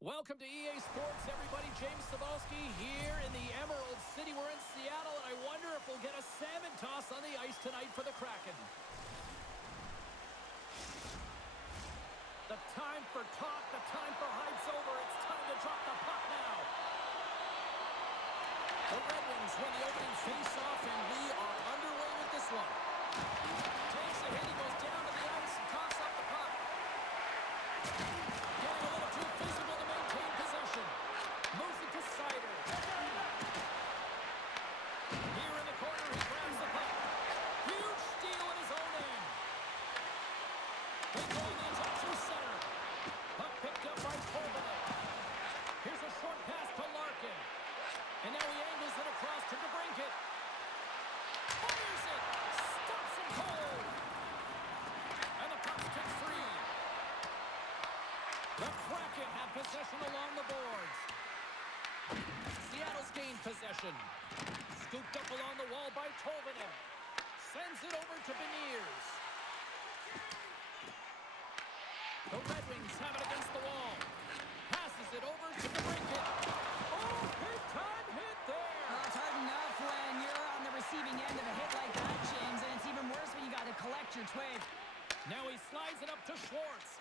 Welcome to EA Sports, everybody. James Cebulski here in the Emerald City. We're in Seattle, and I wonder if we'll get a salmon toss on the ice tonight for the Kraken. The time for talk, the time for hype's over. It's time to drop the puck now. The Red Wings win the opening face-off, and we are underway with this one. Takes a hit, he goes down to the ice and coughs up the puck. Getting a little too physical to maintain possession. Moves it to Sider. Here in the corner, he grabs the puck. Huge steal in his own end. They go in the attack through center. Puck picked up by Colvin. Here's a short pass to Larkin. And now he angles it across to DeBrincat. Fires it. Stops him cold. And the puck's kicked free. The Kraken have possession along the boards. Seattle's gained possession. Scooped up along the wall by Tolvanen. Sends it over to Beniers. The Red Wings have it against the wall. Passes it over to DeBrincat. Oh, big time hit there. Well, it's hard enough when you're on the receiving end of a hit like that, James, and it's even worse when you got to collect your twig. Now he slides it up to Schwartz.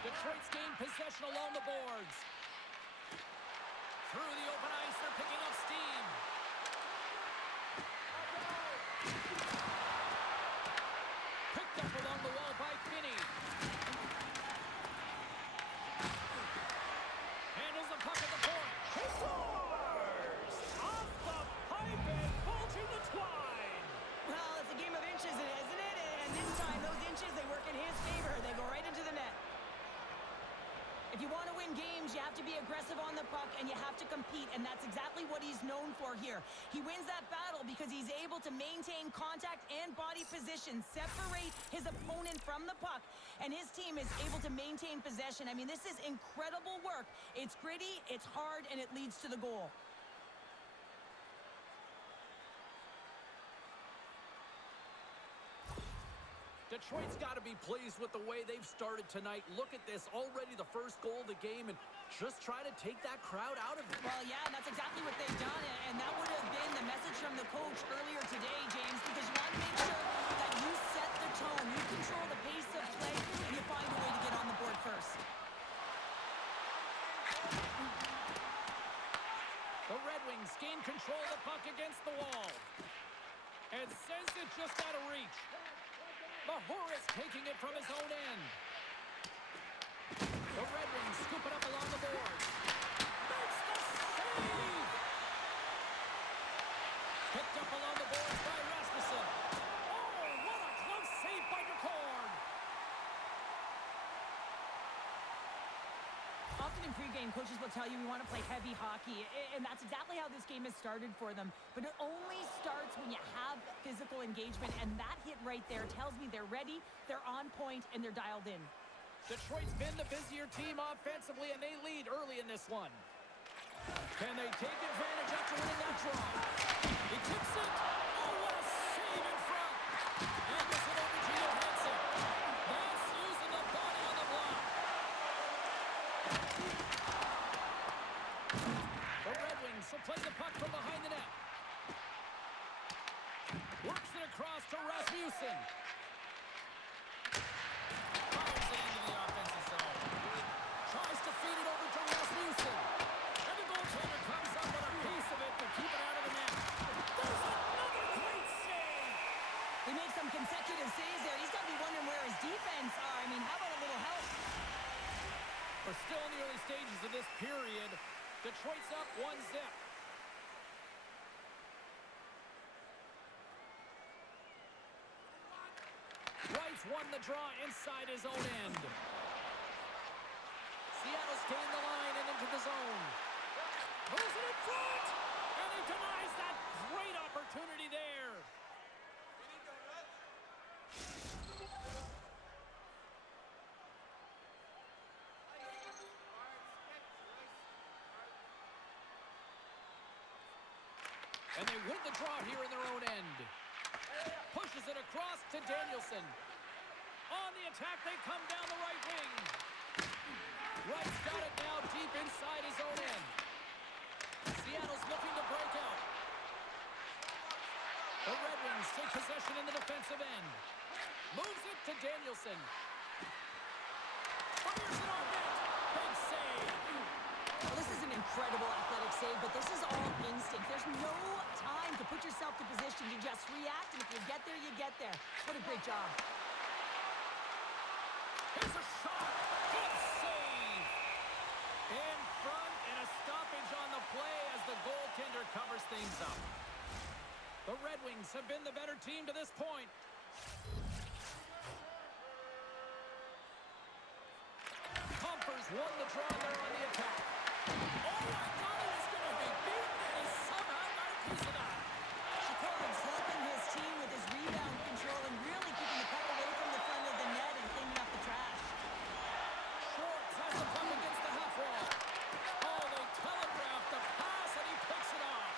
Detroit's gained possession along the boards. Through the open ice, they're picking up steam. Picked up along the wall by Finney. Handles the puck at the point. He scores! Off the pipe and bulging the twine. Well, it's a game of inches, isn't it? And this time, those inches, they work in his favor. They go right into the net. If you want to win games, you have to be aggressive on the puck, and you have to compete, and that's exactly what he's known for here. He wins that battle because he's able to maintain contact and body position, separate his opponent from the puck, and his team is able to maintain possession. I mean, this is incredible work. It's gritty, it's hard, and it leads to the goal. Detroit's got to be pleased with the way they've started tonight. Look at this, already the first goal of the game, and just try to take that crowd out of it. Well, yeah, and that's exactly what they've done, and that would have been the message from the coach earlier today, James, because you want to make sure that you set the tone, you control the pace of play, and you find a way to get on the board first. The Red Wings gain control of the puck against the wall and sends it just out of reach. Mahoris taking it from his own end. The Red Wings scoop it up along the boards. Makes the save! Picked up along the boards by Rasmussen. Oh, what a close save by DeCorn! Often in pregame, coaches will tell you we want to play heavy hockey, and that's exactly how this game has started for them. But it only starts when you have physical engagement, and that hit right there tells me they're ready, they're on point, and they're dialed in. Detroit's been the busier team offensively, and they lead early in this one. Can they take advantage after winning that draw? He tips it. Oh, what a save in front. And gets it over to Johansson. That's using the body on the block. The Red Wings will play the puck from behind the net. Works it across to Rasmussen. Fires it into the offensive zone. Tries to feed it over to Rasmussen. And the goaltender comes up with a piece of it to keep it out of the net. There's another great save. He makes some consecutive saves there. He's got to be wondering where his defense are. I mean, how about a little help? We're still in the early stages of this period. Detroit's up 1-0. Wright's won the draw inside his own end. Seattle's gained the line and into the zone. Moves it in front! And he denies that great opportunity there. And they win the draw here in their own end. Pushes it across to Danielson. On the attack, they come down the right wing. Wright's got it now deep inside his own end. Seattle's looking to break out. The Red Wings take possession in the defensive end. Moves it to Danielson. Fires it on net. Big save. Well, this is an incredible athletic save, but this is all instinct. There's no time to put yourself to position. You just react, and if you get there, you get there. What a great job. Here's a shot. Good save. In front, and a stoppage on the play as the goaltender covers things up. The Red Wings have been the better team to this point. Compher's won the draw there on the attack. Oh, I thought he was going to be beaten, and he somehow got a piece of that. Shakov's helping his team with his rebound control and really keeping the puck away from the front of the net and cleaning up the trash. Schwartz has the puck against the half wall. Oh, they telegraphed the pass, and he picks it off.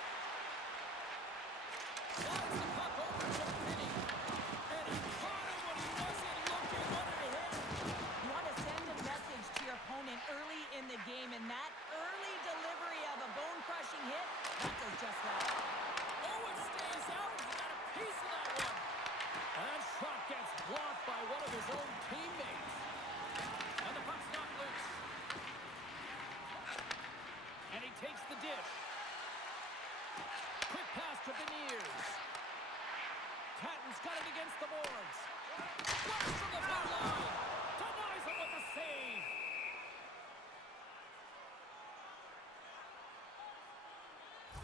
Slides the puck over to Finney. And he caught it when he wasn't looking. What a hit. You want to send a message to your opponent early in the game, and that early delivery of a bone-crushing hit, that does just that. Oh, it stays out. He got a piece of that one. And that shot gets blocked by one of his own teammates. And the puck's not loose. And he takes the dish. Quick pass to Beniers. Patton's got it against the boards. Flash from the foul line. Denies him with the save.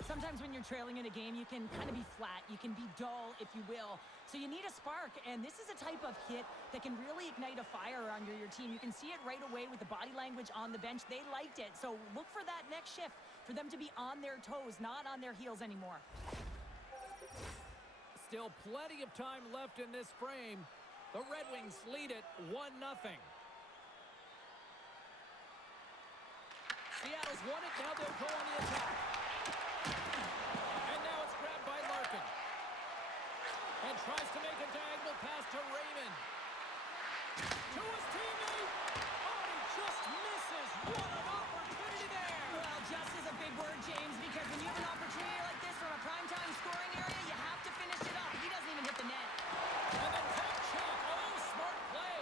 Sometimes when you're trailing in a game, you can kind of be flat. You can be dull, if you will. So you need a spark, and this is a type of hit that can really ignite a fire under your team. You can see it right away with the body language on the bench. They liked it. So look for that next shift, for them to be on their toes, not on their heels anymore. Still plenty of time left in this frame. The Red Wings lead it 1-0. Seattle's won it. Now they'll go on the attack. And now it's grabbed by Larkin. And tries to make a diagonal pass to Raymond. To his teammate. Oh, he just misses. What an opportunity there. Well, just is a big word, James, because when you have an opportunity like this from a primetime scoring area, you have to finish it up. He doesn't even hit the net. And then quick check. Oh, smart play.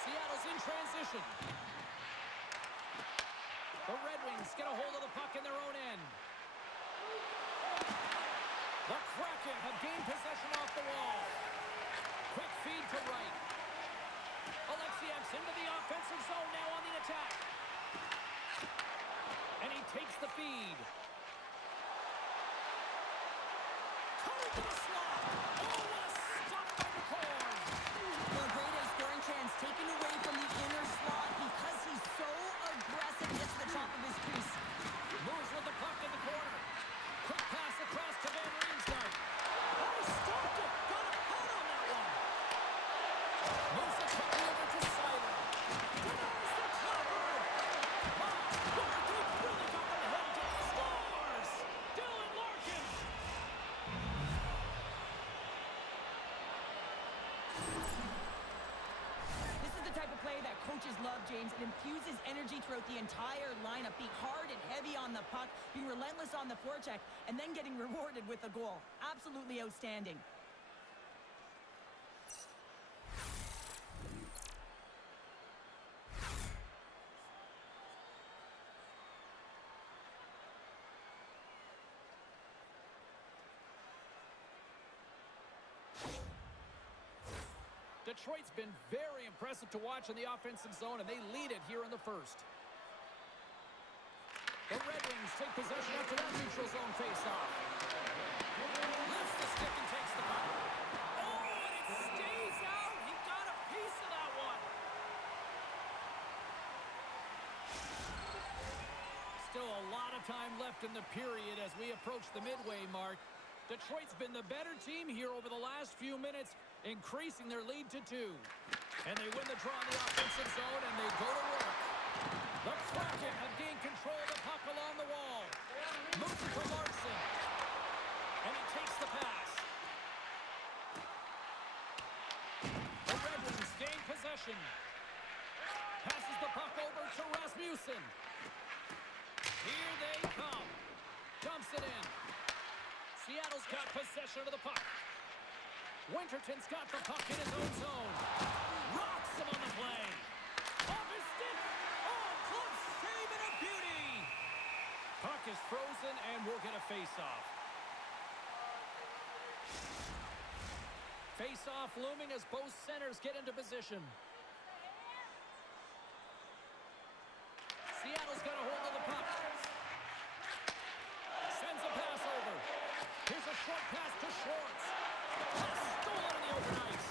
Seattle's in transition. The Red Wings get a hold of the puck in their own end. The Kraken have gained possession off the wall. Quick feed to Wright. Alexiev's into the offensive zone now on the attack. And he takes the feed. Coming to the slot. Oh, what a stop by McCord. Well, great A scoring chance taken away from the inner slot because he's so aggressive. Gets to the top of his crease. Moves with the puck in the corner. Quick pass across to Van Riemsdyk. Oh, stopped it. Got a head on that one. Moves the puck over to Seiler. Denies the cover. Oh, Larkin really got the head down. Scores. Dylan Larkin. This is the type of play that coaches love, James. It infuses energy throughout the entire lineup. Being hard and heavy on the puck, being relentless on the forecheck, and then getting rewarded with a goal. Absolutely outstanding. Detroit's been very impressive to watch in the offensive zone, and they lead it here in the first. The Red Wings take possession after that neutral zone faceoff. Lifts the stick and takes the puck. Oh, and it stays out. He got a piece of that one. Still a lot of time left in the period as we approach the midway mark. Detroit's been the better team here over the last few minutes, increasing their lead to 2. And they win the draw in the offensive zone, and they go to work. The Kraken have gained control of the puck along the wall. Moves it to Larson. And he takes the pass. possession. Passes the puck over to Rasmussen. Here they come. Dumps it in. Seattle's got possession of the puck. Winterton's got the puck in his own zone. Rocks him on the play. Off his stick. Oh, close save and a beauty. Puck is frozen and we'll get a face-off. Face-off looming as both centers get into position. Seattle's got a hold of the puck. Sends a pass over. Here's a short pass to Schwartz. Pass stolen on the open ice.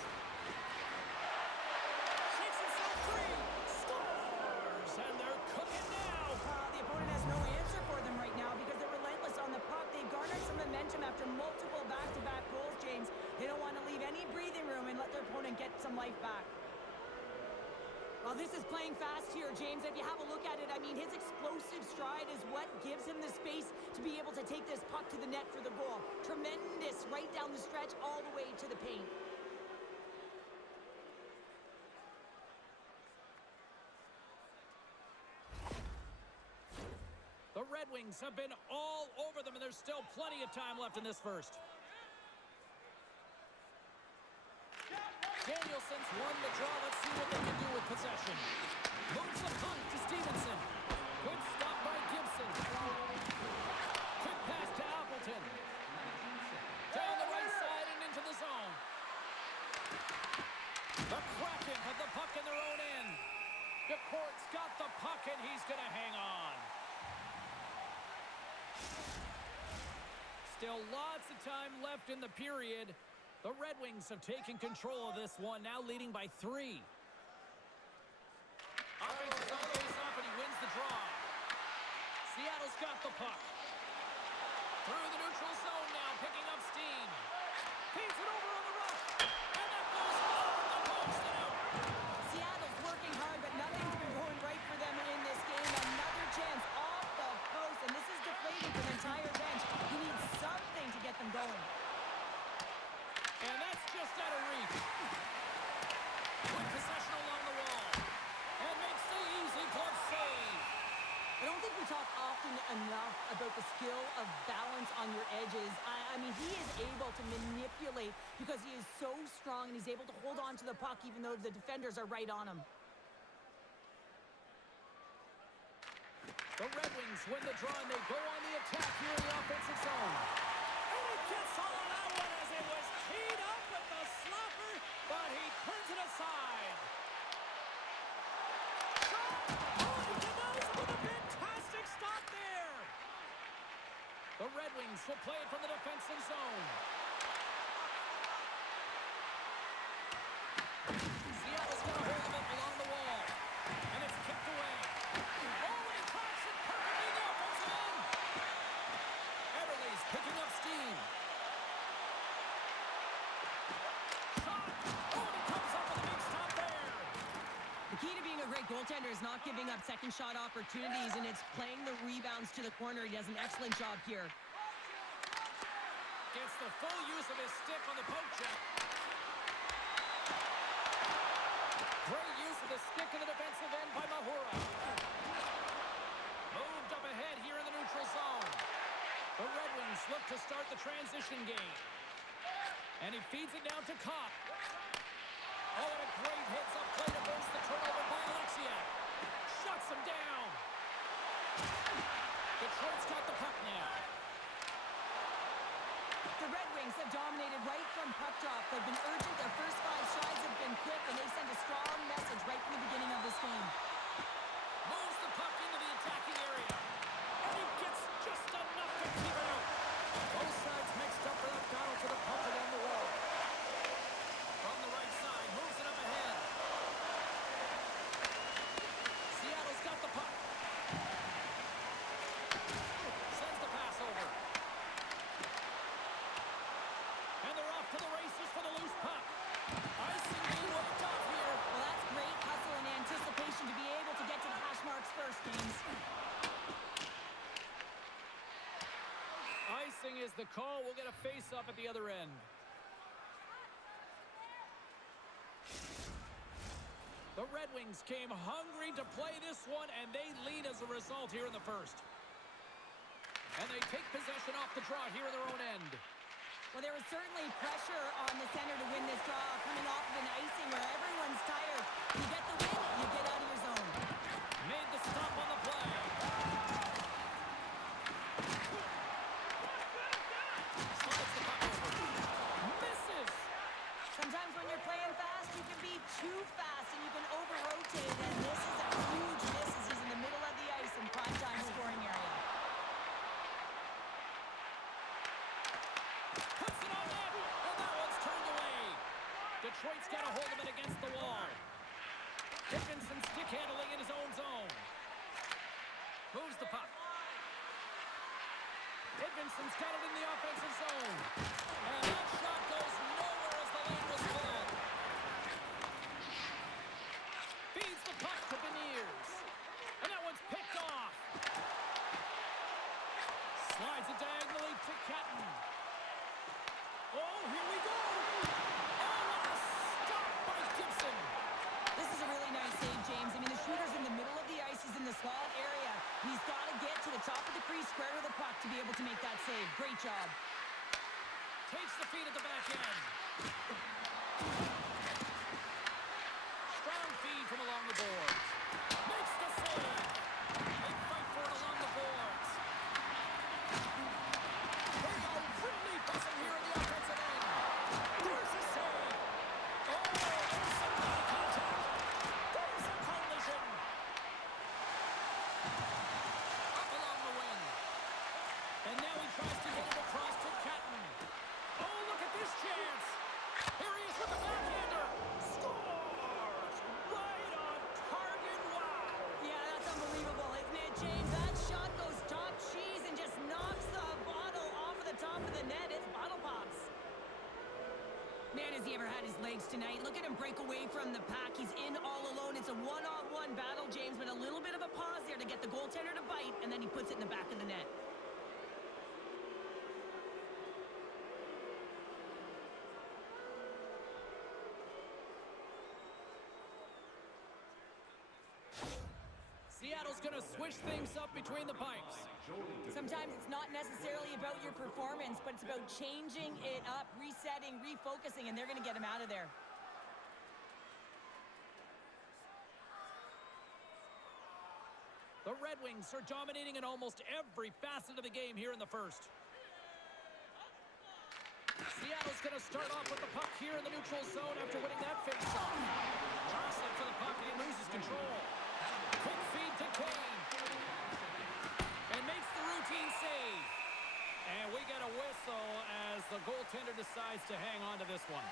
Shakes himself free. Scores! And they're cooking now. The opponent has no answer for them right now because they're relentless on the puck. They garnered some momentum after multiple back-to-back goals, James. They don't want to leave any breathing room and let their opponent get some life back. Well, this is playing fast here, James. If you have a look at it, I mean, his explosive stride is what gives him the space to be able to take this puck to the net for the goal. Tremendous right down the stretch all the way to the paint. The Red Wings have been all over them, and there's still plenty of time left in this first. Danielson's won the draw. Let's see what they can do with possession. Moves the puck to Stevenson. Good stop by Gibson. Quick pass to Appleton. Down the right side and into the zone. The Kraken have the puck in their own end. DeCourt's got the puck, and he's going to hang on. Still lots of time left in the period. The Red Wings have taken control of this one, now leading by 3. Offensive zone face-off, and he wins the draw. Seattle's got the puck. Through the neutral zone now, picking up steam. Feeds it over on the rush. And that goes over the post and out. Seattle's working hard, but nothing's been going right for them in this game. Another chance off the post, and this is deflating for the entire bench. He needs something to get them going. And that's just out of reach. Quick possession along the wall. And makes the easy glove save. I don't think we talk often enough about the skill of balance on your edges. I mean, he is able to manipulate because he is so strong and he's able to hold on to the puck even though the defenders are right on him. The Red Wings win the draw and they go on the attack here in the offensive zone. And he gets all that one as it was teed up with the slapper, but he turns it aside. Shot! Oh, he denies it with a fantastic stop there. The Red Wings will play it from the defensive zone. Seattle's got a hold of it along the wall. And it's kicked away. Oh, and he cracks it perfectly in the offensive end. Everly's picking up steam. Shot. Oh, and he comes up with a big stop there. The key to being a great goaltender is not giving up second shot opportunities, and it's playing the rebounds to the corner. He does an excellent job here. Gets the full use of his stick on the poke check. Great use of the stick in the defensive end by Mahura. Moved up ahead here in the neutral zone. The Red Wings look to start the transition game. And he feeds it down to Kopp. Oh, and a great hits up play to force the turnover by Alexiak. Shuts him down. Detroit's got the puck now. The Red Wings have dominated right from puck drop. They've been urgent. Their first 5 strides have been quick, and they send a strong message right from the beginning of this game. Moves the puck into the attacking area. And he gets just enough to keep it out. Both sides mixed up for that battle for the puck along the wall. From the right side, moves it up ahead. Seattle's got the puck. Sends the pass over. And they're off to the races for the loose puck. Icing being worked off here. Well, that's great hustle and anticipation to be able to get to the hash marks first, James. Icing is the call. We'll get a face-off at the other end. The Red Wings came hungry to play this one, and they lead as a result here in the first. And they take possession off the draw here in their own end. Well, there was certainly pressure on the center to win this draw, coming off of an icing where everyone's tired. You get the win, you get out of your zone. Made the stop on the play. Slides the puck over. Misses. Sometimes when you're playing fast, you can be too fast and you can over-rotate, and this is a huge miss as he's in the middle of the ice in prime-time scoring area. Puts it on net, and that one's turned away. Detroit's got a hold of it against the wall. Dickinson stick handling in his own zone. Moves the puck. Edvinson's got it in the offensive zone. And that shot goes nowhere as the lane was filled. Feeds the puck to Beniers. And that one's picked off. Slides it diagonally to Catton. Oh, here we go. Oh, what a stop by Gibson. This is a really nice save, James. I mean, the shooter's in the middle of the ice. He's in the slot area. He's got to get to the top of the crease, square to the puck to be able to make that save. Great job. Takes the feed at the back end. Strong feed from along the boards. Makes the save. They fight for it along the boards. They are really pressing here in the offensive end. There's a save. Oh, there's some body contact. There's a collision. Up along the wing. And now he tries to get it across to Catton. Oh, look at this chance. Here he is with the backhander. Scores! Right on target. Wow. Yeah, that's unbelievable, isn't it, James? That shot goes top cheese and just knocks the bottle off of the top of the net. It's bottle pops. Man, has he ever had his legs tonight. Look at him break away from the pack. He's in all alone. It's a one-on-one battle, James, but a little bit of a pause there to get the goaltender to bite, and then he puts it in the back of the net. Seattle's going to switch things up between the pipes. Sometimes it's not necessarily about your performance, but it's about changing it up, resetting, refocusing, and they're going to get him out of there. The Red Wings are dominating in almost every facet of the game here in the first. Seattle's going to start off with the puck here in the neutral zone after winning that faceoff. Jostling for the puck, and he loses control. Quick feed to Kane. And makes the routine save. And we get a whistle as the goaltender decides to hang on to this one.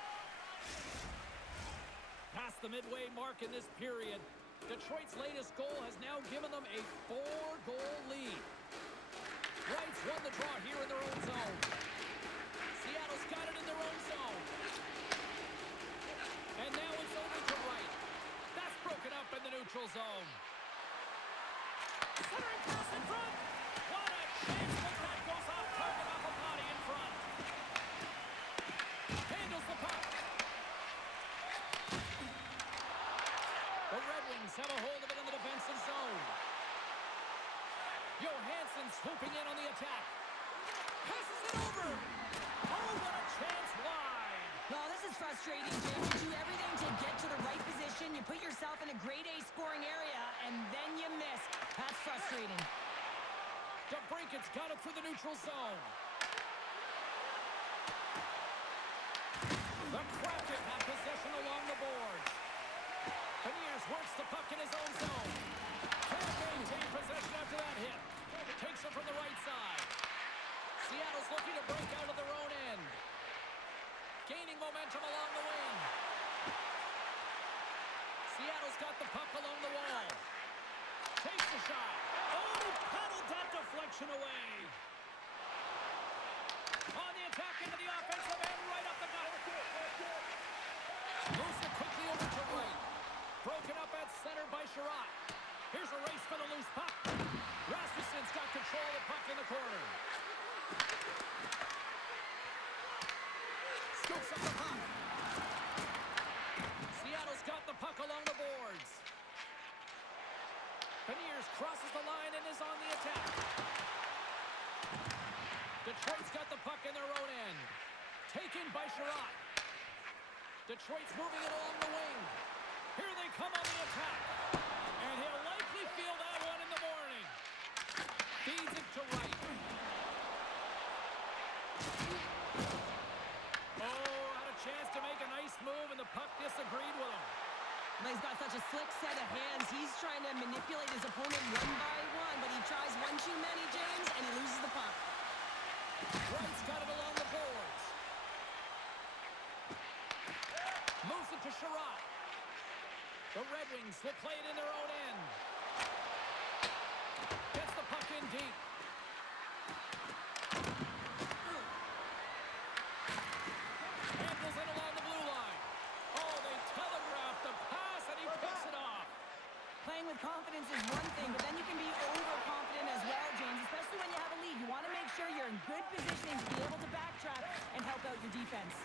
Past the midway mark in this period, Detroit's latest goal has now given them a 4-goal lead. Wrights won the draw here in their own zone. Seattle's got it in their own zone. And now it's over to Wright. That's broken up in the neutral zone. Centering pass in front. What a chance, but that goes off target off a body in front. Handles the puck. The Red Wings have a hold of it in the defensive zone. Johansson swooping in on the attack. Passes it over. Oh, what a chance wide. Well, this is frustrating, James. You do everything to get to the right position. You put yourself in a grade A scoring area, and then you miss. That's frustrating. DeBrinket's got it through the neutral zone. The Kraken have possession along the boards. Beniers works the puck in his own zone. Can't maintain possession after that hit. Takes it from the right side. Seattle's looking to break out of their own end. Gaining momentum along the wing. Seattle's got the puck along the wall. Takes the shot. Oh, he paddled that deflection away. On the attack into the offensive end, right up the gut. Moves it quickly over to right. Broken up at center by Sherratt. Here's a race for the loose puck. Rasmussen's got control of the puck in the corner. by Sherratt. Detroit's moving it along the wing. Here they come on the attack. And he'll likely feel that one in the morning. Feeds it to Wright. Oh, had a chance to make a nice move, and the puck disagreed with him. He's got such a slick set of hands. He's trying to manipulate his opponent one by one, but he tries one too many, James, and he loses the puck. Wright's got it along the boards. Moves it to Sherratt. The Red Wings will play it in their own end. Gets the puck in deep. Handles it along the blue line. Oh, they telegraphed the pass, and he picks it off. Playing with confidence is one thing, but then you can be overconfident as well, James, especially when you have a lead. You want to make sure you're in good positioning to be able to backtrack and help out your defense.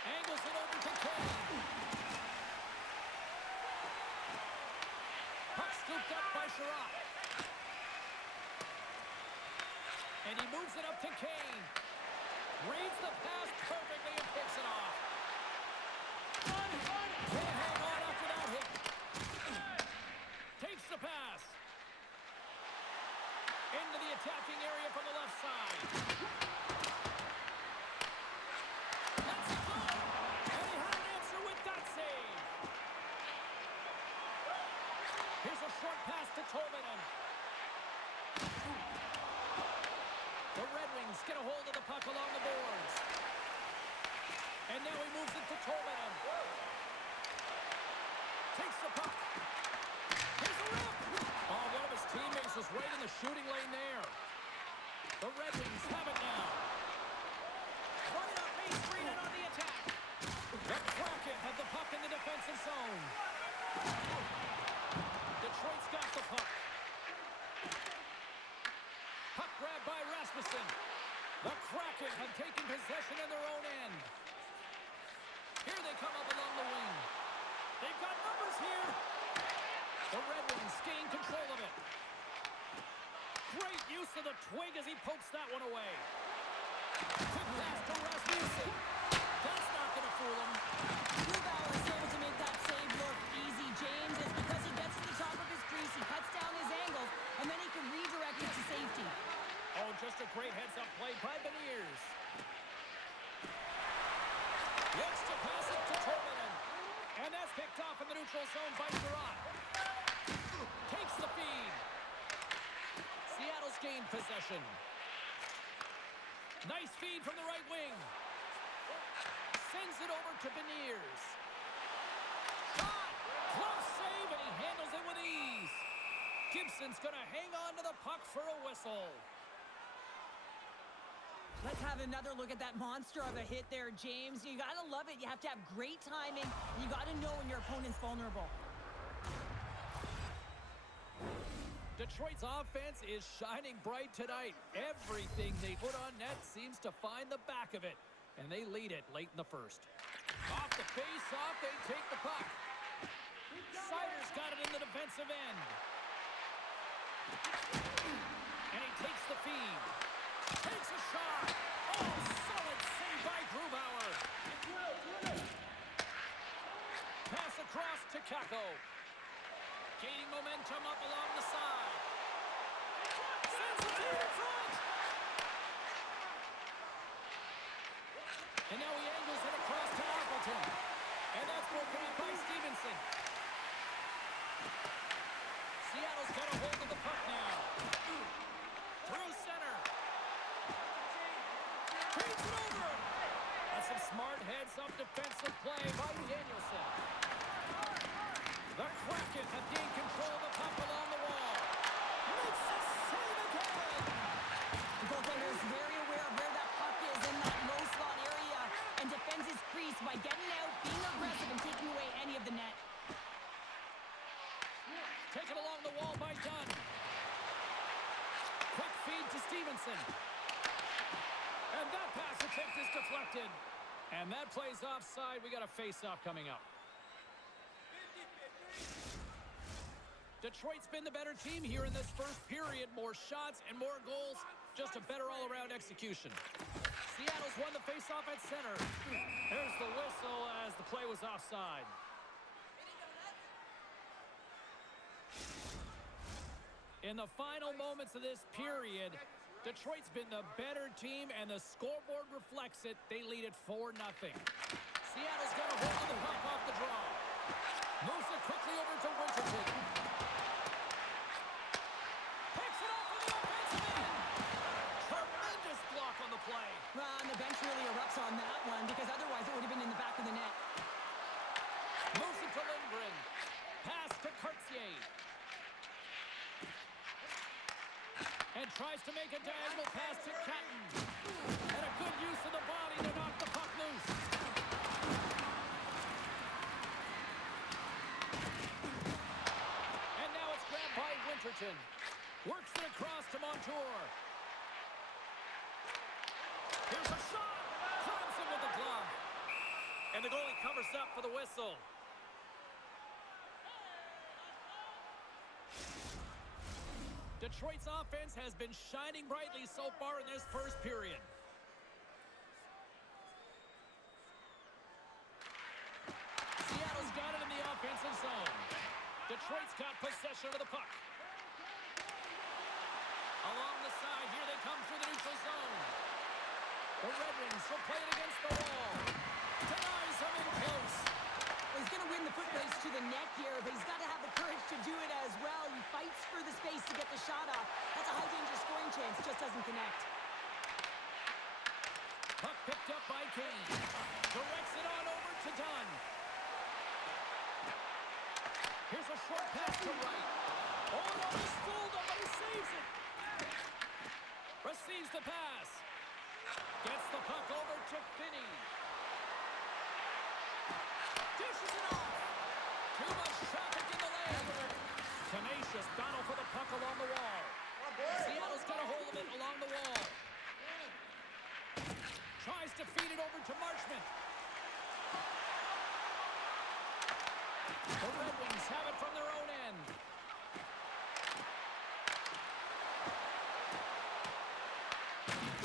Angles it over to Kane. Puck scooped up by Sherratt. And he moves it up to Kane. Reads the pass perfectly and picks it off. Can't hang on after that hit. Takes the pass. Into the attacking area from the left side. Let's go! And he had an answer with that save. Here's a short pass to Tolvanen. The Red Wings get a hold of the puck along the boards. And now he moves it to Tolvanen. Takes the puck. Here's a rip. Oh, one of his teammates was right in the shooting lane there. The Red Wings have it now. Right up Main Street and on the attack. The Kraken have the puck in the defensive zone. Detroit's got the puck. Puck grab by Rasmussen. The Kraken have taken possession in their own end. Here they come up along the wing. They've got numbers here. The Red Wings gain control of it. Great use of the twig as he pokes that one away. Quick pass to Rasmussen. That's not going to fool him. Grubauer is able to make that save look easy, James. It's because he gets to the top of his crease, he cuts down his angles, and then he can redirect it to safety. Oh, just a great heads-up play by Beniers. Looks to pass it to Tolvanen. And that's picked off in the neutral zone by Sherratt. Takes the feed. Seattle's gained possession. Nice feed from the right wing. Sends it over to Beniers. Shot! Close save, and he handles it with ease. Gibson's going to hang on to the puck for a whistle. Let's have another look at that monster of a hit there, James. You got to love it. You have to have great timing. You got to know when your opponent's vulnerable. Detroit's offense is shining bright tonight. Everything they put on net seems to find the back of it, and they lead it late in the first. Off the face-off, they take the puck. Sider's got it in the defensive end. And he takes the feed. Takes a shot. Oh, solid save by Grubauer. Pass across to Kako. Gaining momentum up along the side. Sends it in front. And now he angles it across to Appleton. And that's broken up by Stevenson. Seattle's got a hold of the puck now. Through center. Feeds it over. That's some smart heads-up defensive play by Danielson. The Kraken have gained control of the puck along the wall. Makes the save again. The goaltender is very aware of where that puck is in that low slot area and defends his crease by getting out, being aggressive, and taking away any of the net. Taken along the wall by Dunn. Quick feed to Stevenson. And that pass attempt is deflected. And that plays offside. We got a face-off coming up. Detroit's been the better team here in this first period. More shots and more goals. Just a better all-around execution. Seattle's won the faceoff at center. There's the whistle as the play was offside. In the final moments of this period, Detroit's been the better team, and the scoreboard reflects it. They lead it 4-0. Seattle's got a hold of the puck off the draw. Moves it quickly over to Winterton. Picks it off for the offensive end. Tremendous block on the play. Well, and the bench really erupts on that one because otherwise it would have been in the back of the net. Moves it to Lindgren. Pass to Cartier. And tries to make a diagonal pass to Catton. And a good use of the body to knock the puck loose. And now it's grabbed by Winterton. Works it across to Montour. Here's a shot. Grabs him with the glove. And the goalie covers up for the whistle. Detroit's offense has been shining brightly so far in this first period. Seattle's got it in the offensive zone. Detroit's got possession of the puck. Along the side, here they come through the neutral zone. The Red Wings will play it against the wall. Denies him in close. He's going to win the foot race to the net here, but he's got to have the courage to do it as well. He fights for the space to get the shot off. That's a high-danger scoring chance. Just doesn't connect. Puck picked up by Kane. Directs it on over to Dunn. Here's a short pass to Wright. Oh, no, he's fooled him, but he saves it. Receives the pass. Gets the puck over to Finney. Dishes it off. Too much traffic in the lane. Tenacious battle for the puck along the wall. Seattle's got a hold of it along the wall. Tries to feed it over to Marchment. The Red Wings have it from their own end.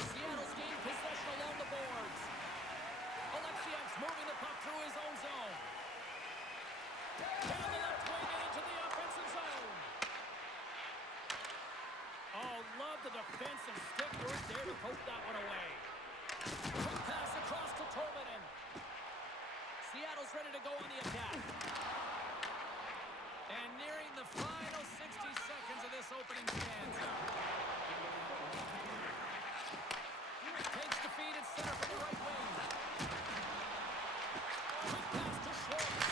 Seattle's gained possession along the boards. Alexiak's moving the puck through his own zone. Down the left wing and into the offensive zone. Oh, love the defensive stick work there to poke that one away. Quick pass across to Tolvanen. Seattle's ready to go on the attack. And nearing the final 60 seconds of this opening stanza. Takes the feed at center for the right wing. Quick pass to Schwartz.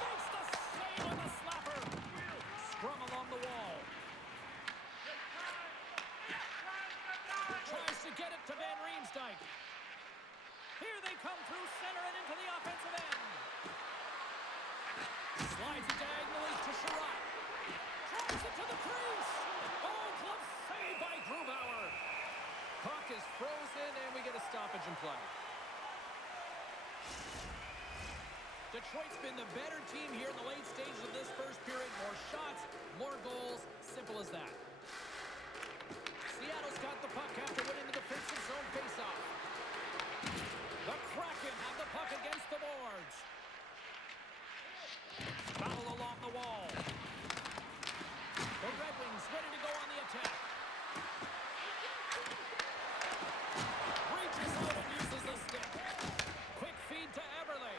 Makes the save on the slapper. Scrum along the wall. Tries to get it to Van Riemsdyk. Here they come through center and into the offensive end. Slides it diagonally to Sherratt. Drives it to the crease. Oh, glove save by Grubauer. Puck is frozen, and we get a stoppage in play. Detroit's been the better team here in the late stages of this first period. More shots, more goals. Simple as that. Seattle's got the puck after winning the defensive zone faceoff. The Kraken have the puck against the boards. Battle along the wall. The Red Wings ready to go on the attack. Reaches out and uses the stick. Quick feed to Eberle.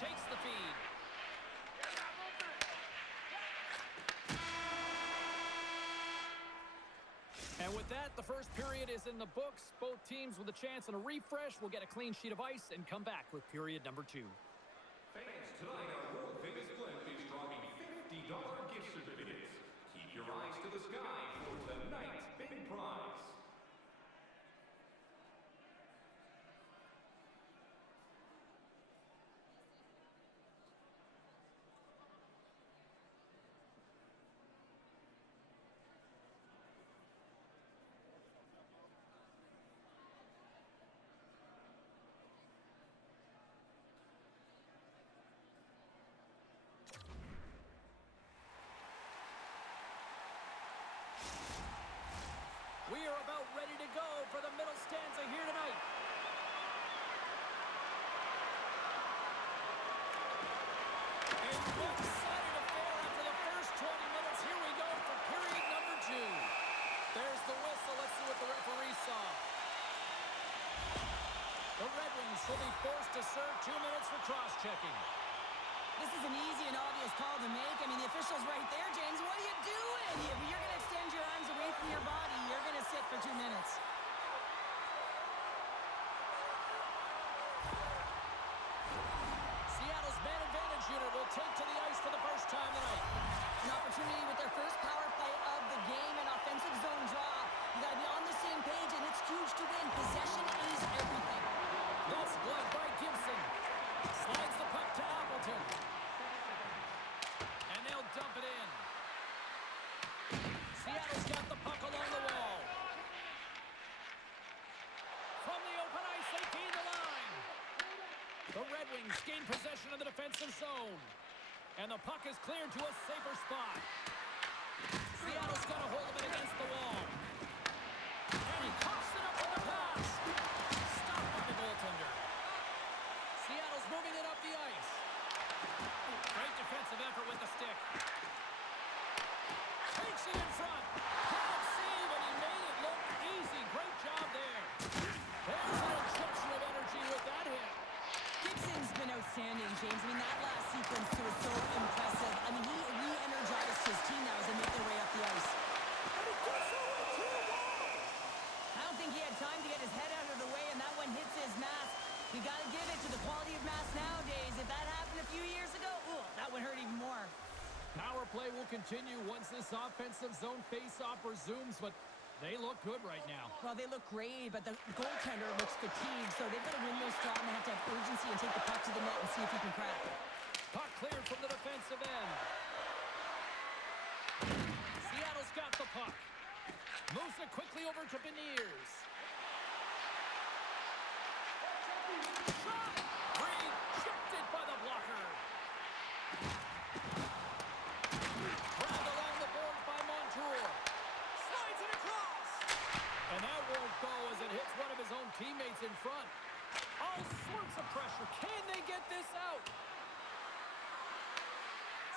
Takes the feed. And with that, the first period is in the books. Both teams with a chance and a refresh will get a clean sheet of ice and come back with period number 2. Fans, tonight our world-famous Glenn is drawing $50 gift certificates. Keep your eyes to the sky for tonight's big prize. for the middle stanza here tonight. A one-sided affair after the first 20 minutes. Here we go for period number 2. There's the whistle. Let's see what the referee saw. The Red Wings will be forced to serve 2 minutes for cross-checking. This is an easy and obvious call to make. I mean, the official's right there, James. What are you doing? If you're going to extend your arms away from your body, you're going to sit for 2 minutes. Seattle's man advantage unit will take to the ice for the first time tonight. An opportunity with their first power play of the game, an offensive zone draw. You got to be on the same page, and it's huge to win. Possession is everything. That's blood by Gibson. Slides the puck to Appleton. And they'll dump it in. Seattle's got the puck along the wall. From the open ice, they gain the line. The Red Wings gain possession of the defensive zone. And the puck is cleared to a safer spot. Seattle's got a hold of it against the wall. And he coughs it up with the pass. Stopped by the goaltender. Seattle's moving it up the ice. Great defensive effort with the stick. Takes it in front. Can't save, and he made it look easy. Great job there. There's an injection of energy with that hit. Gibson's been outstanding, James. I mean, that last sequence too was so impressive. I mean, he re-energized his team now as they make their way up the ice. I don't think he had time to get his head out of the way, and that one hits his mask. You got to give it to the quality of mask nowadays. If that happened a few years ago, ooh, that would hurt even more. Power play will continue once this offensive zone face-off resumes, but they look good right now. Well, they look great, but the goaltender looks fatigued, so they've got to win this draw, and they have to have urgency and take the puck to the net and see if he can crack. Puck cleared from the defensive end. Seattle's got the puck. Moves it quickly over to Beniers. Shot! Rejected by the blocker. Grabbed along the boards by Montour. Slides it across. And that won't go as it hits one of his own teammates in front. All sorts of pressure. Can they get this out?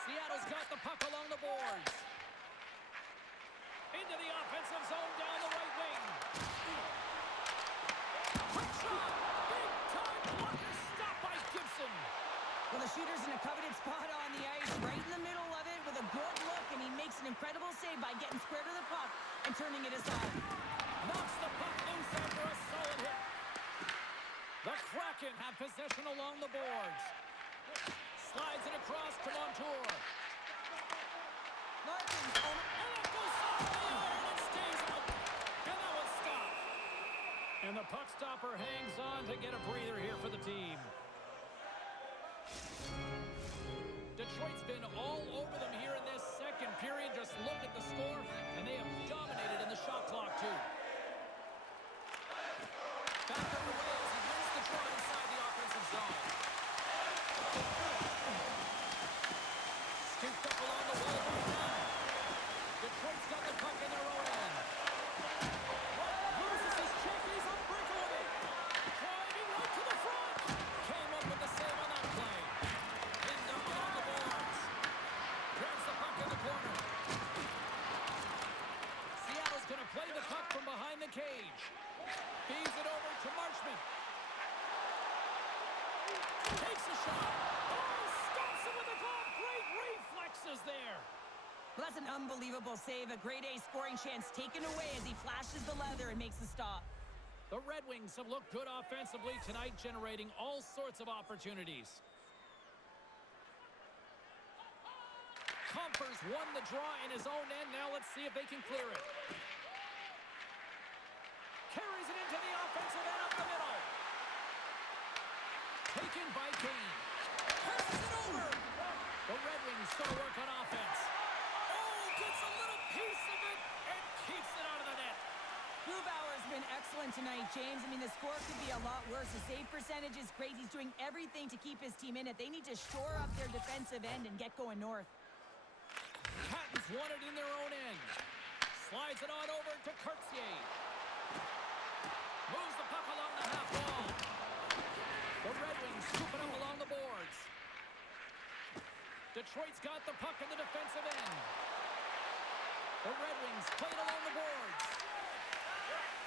Seattle's got the puck along the boards. Into the offensive zone down the right wing. Quick shot. Big time blocker. Stopped by Gibson. Well, the shooter's in a coveted spot on the ice, right in the middle of it with a good look, and he makes an incredible save by getting square to the puck and turning it aside. Knocks the puck loose after a solid hit. The Kraken have possession along the boards. Slides it across to Montour. Larkin's on it. And it goes off the iron and stays out. And that was stopped. And the puck stopper hangs on to get a breather here for the team. Detroit's been all over them here in this second period. Just look at the score, and they have dominated in the shot clock, too. Back underway as he wins the draw inside the offensive zone. Scooped up along the wall by Brown. Detroit's got the puck in their own end. Loses his check, he's on breakaway. Driving right to the front. Came up with the save on that play. Pinned up along the boards. Grabs the puck in the corner. Seattle's going to play the puck from behind the cage. Feeds it over to Marchment. Takes a shot. Oh, stops it with the glove. Great reflexes there. Well, that's an unbelievable save. A grade A scoring chance taken away as he flashes the leather and makes the stop. The Red Wings have looked good offensively tonight, generating all sorts of opportunities. Compher's won the draw in his own end. Now let's see if they can clear it. Carries it into the offensive end up the middle. Taken by Kane. Passes it over. The Red Wings going to work on offense. Oh, gets a little piece of it and keeps it out of the net. Grubauer's been excellent tonight, James. I mean, the score could be a lot worse. The save percentage is great. He's doing everything to keep his team in it. They need to shore up their defensive end and get going north. Patton's won it in their own end. Slides it on over to Cartier. Moves the puck along the half wall. The Red Wings scoop it up along the boards. Detroit's got the puck in the defensive end. The Red Wings play it along the boards.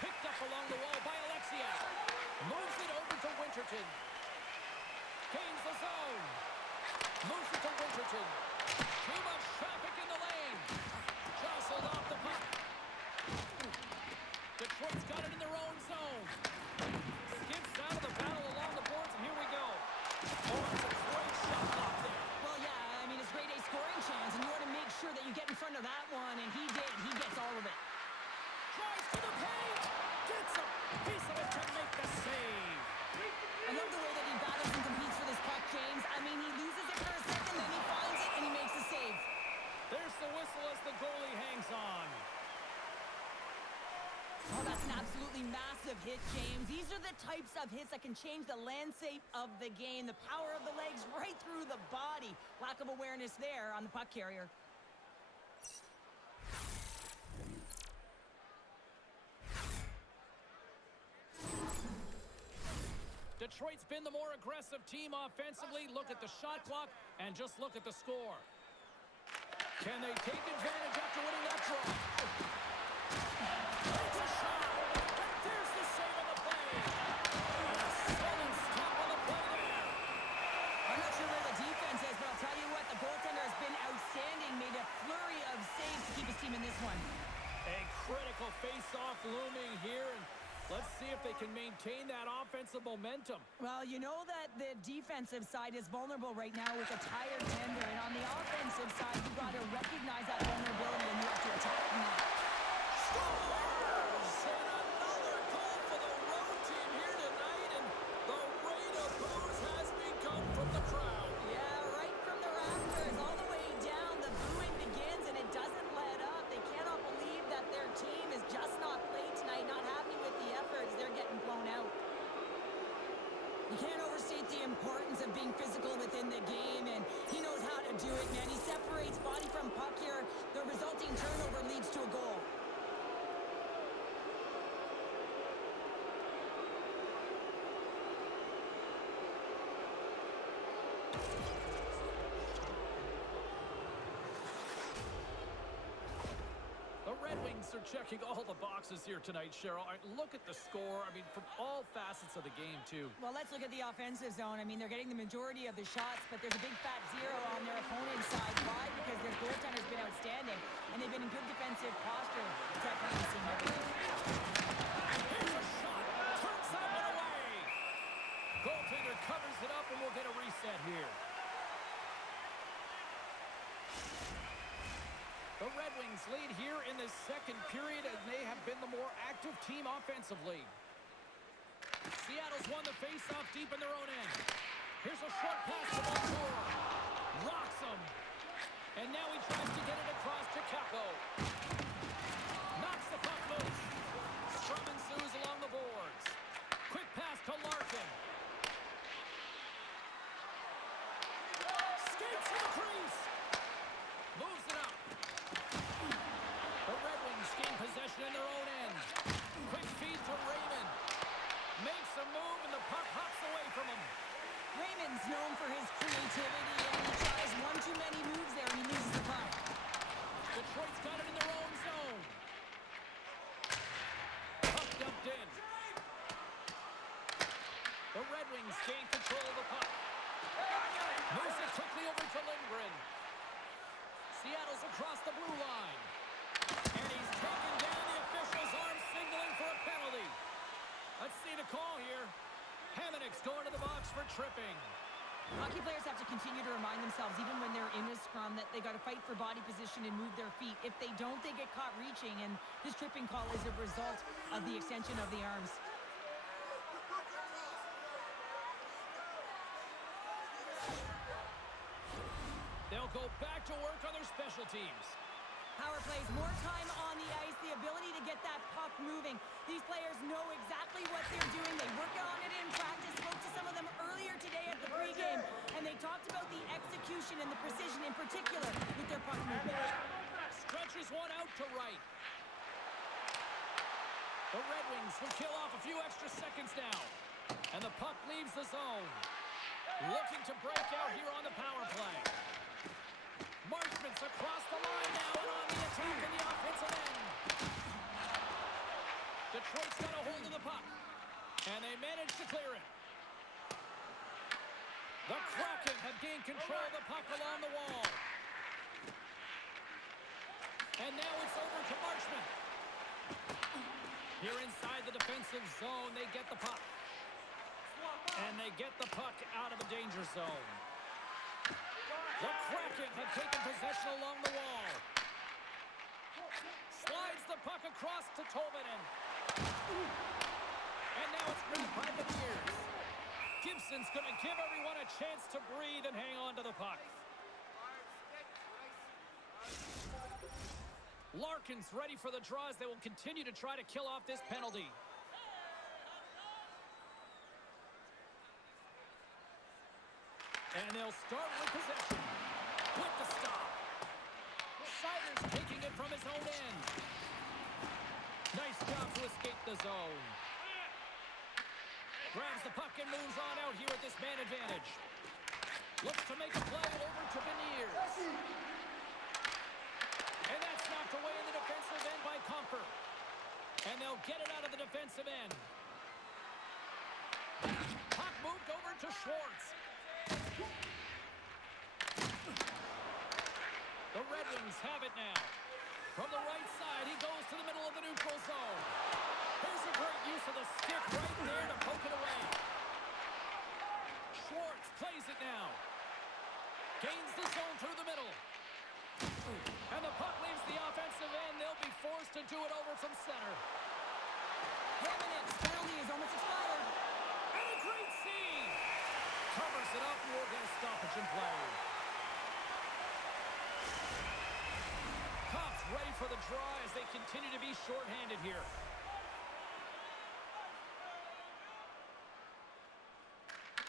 Picked up along the wall by Alexiak. Moves it over to Winterton. Gains the zone. Moves it to Winterton. Too much traffic in the lane. Jostled off the puck. Detroit's got it in their own zone. Skips out of the battle along the boards, and here we go. Oh, it's a great shot block there. Well, yeah, I mean, it's grade A scoring chance, and you want to make sure that you get in front of that one, and he did. He gets all of it. Tries to the paint. Gets a piece of it to make the save. I love the way that he battles and competes for this puck, James. I mean, he loses it for a second, then he finds it, and he makes the save. There's the whistle as the goalie hangs on. Oh, that's an absolutely massive hit, James. These are the types of hits that can change the landscape of the game. The power of the legs right through the body. Lack of awareness there on the puck carrier. Detroit's been the more aggressive team offensively. Look at the shot clock and just look at the score. Can they take advantage after winning that draw? It's a shot. And there's the save on the play. And a solid stop on the play there. I'm not sure where the defense is, but I'll tell you what, the goaltender has been outstanding. Made a flurry of saves to keep his team in this one. A critical face-off looming here, and let's see if they can maintain that offensive momentum. Well, you know that the defensive side is vulnerable right now with a tired tender, and on the offensive side, you've got to recognize that vulnerability and you have to attack from that. Scores! And another goal for the road team here tonight, and the rain of boos has begun from the crowd. Yeah, right from the rafters all the way down, the booing begins and it doesn't let up. They cannot believe that their team is just not played tonight, not happy with the efforts. They're getting blown out. You can't overstate the importance of being physical within the game, and he knows how to do it, man. He separates body from puck here. The resulting turnover leads to a goal. The Red Wings are checking all the boxes here tonight, Cheryl. All right, look at the score. I mean, from all facets of the game, too. Well, let's look at the offensive zone. I mean, they're getting the majority of the shots, but there's a big fat zero on their opponent's side. Why? Because their goaltender's been outstanding, and they've been in good defensive posture. Definitely seen everything. Here's a shot. Turns that one away. Goaltender covers it up, and we'll get a reset here. The Red Wings lead here in the second period, and they have been the more active team offensively. Seattle's won the faceoff deep in their own end. Here's a short pass to Montour. Rocks him. And now he tries to get it across to Capo. Knocks the puck loose. Scrum ensues along the boards. Quick pass to Larkin. Skates to the crease. Moves it up. The Red Wings gain possession in their own end. Quick feed to Raymond. Makes a move, and the puck hops away from him. Raymond's known for his creativity, and he tries one too many moves there, and he loses the puck. Detroit's got it in their own zone. Puck dumped in. The Red Wings gain control of the puck. Moves it quickly over to Lindgren. Seattle's across the blue line. And he's taken down. The official's arm signaling for a penalty. Let's see the call here. Hamannik's going to the box for tripping. Hockey players have to continue to remind themselves, even when they're in a scrum, that they got to fight for body position and move their feet. If they don't, they get caught reaching, and this tripping call is a result of the extension of the arms. They'll go back to work on their special teams. Power plays, more time on the ice, the ability to get that puck moving. These players know exactly what they're doing. They work on it in practice. Spoke to some of them earlier today at the pregame, and they talked about the execution and the precision in particular with their puck movement. Stretches one out to right. The Red Wings will kill off a few extra seconds now. And the puck leaves the zone. Looking to break out here on the power play. Marchment's across the line now and on the attack in the offensive end. Detroit's got a hold of the puck. And they manage to clear it. The Kraken have gained control of the puck along the wall. And now it's over to Marchment. Here inside the defensive zone, they get the puck. And they get the puck out of the danger zone. The Kraken have taken possession along the wall. Slides the puck across to Tolvanen. And now it's grabbed by the Bears. Gibson's going to give everyone a chance to breathe and hang on to the puck. Larkin's ready for the draws. They will continue to try to kill off this penalty. And they'll start with possession. With the stop. Sider's taking it from his own end. Nice job to escape the zone. Grabs the puck and moves on out here at this man advantage. Looks to make a play over to Beniers. And that's knocked away in the defensive end by Comfer. And they'll get it out of the defensive end. Puck moved over to Schwartz. The Red Wings have it now. From the right side, he goes to the middle of the neutral zone. Here's a great use of the stick right there to poke it away. Schwartz plays it now. Gains the zone through the middle. And the puck leaves the offensive end. They'll be forced to do it over from center. 4 minutes. Penalty is almost expired. And a great save. Covers it up. We'll get a stoppage in play. Cops ready for the draw as they continue to be shorthanded here.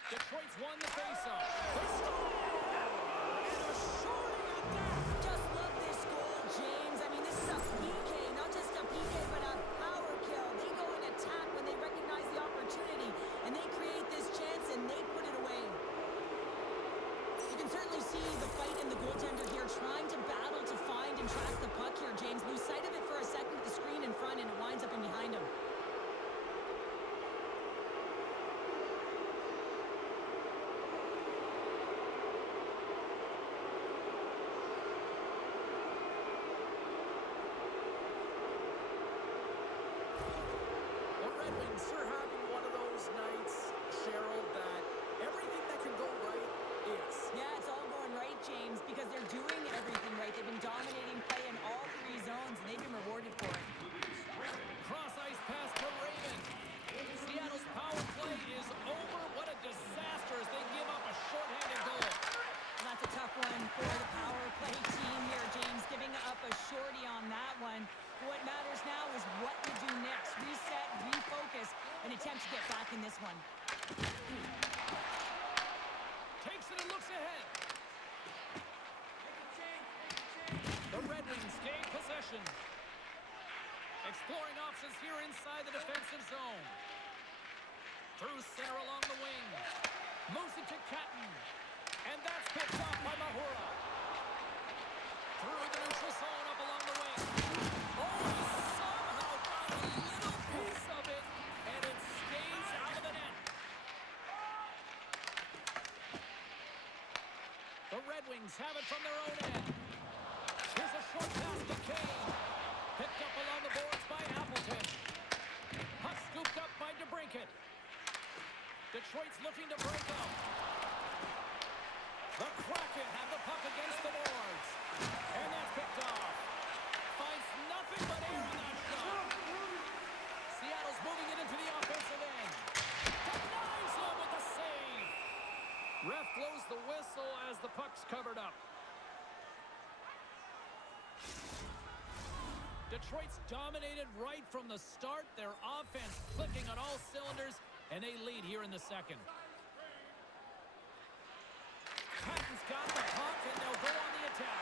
Detroit's won the faceoff. They score! And a shorty at that! Just love this goal, James. I mean, this is a PK, not just a PK, but a power kill. They go and attack when they recognize the opportunity, and they create this chance, and they put it away. You can certainly see the fight in the goaltender here, trying to battle to find and track the puck here, James. Lose sight of it for a second with the screen in front, and it winds up in behind him. James, because they're doing everything right. They've been dominating play in all 3 zones, and they've been rewarded for it. Cross ice pass to Raven. Seattle's power play is over. What a disaster as they give up a shorthanded goal. And that's a tough one for the power play team here, James, giving up a shorty on that one. What matters now is what to do next. Reset, refocus, and attempt to get back in this one. Takes it and looks ahead. The Red Wings gain possession. Exploring options here inside the defensive zone. Through center along the wing. Moves it to Catton. And that's picked off by Mahura. Through the neutral zone up along the wing. Oh, he somehow got a little piece of it. And it stays out of the net. The Red Wings have it from their own end. Here's a short pass to Kane. Picked up along the boards by Appleton. Puck scooped up by DeBrincat. Detroit's looking to break up. The Kraken have the puck against the boards. And that's picked off. Finds nothing but air on that shot. Seattle's moving it into the offensive end. Denies him with the save. Ref blows the whistle as the puck's covered up. Detroit's dominated right from the start. Their offense clicking on all cylinders, and they lead here in the second. Patton's got the puck, and they'll go on the attack.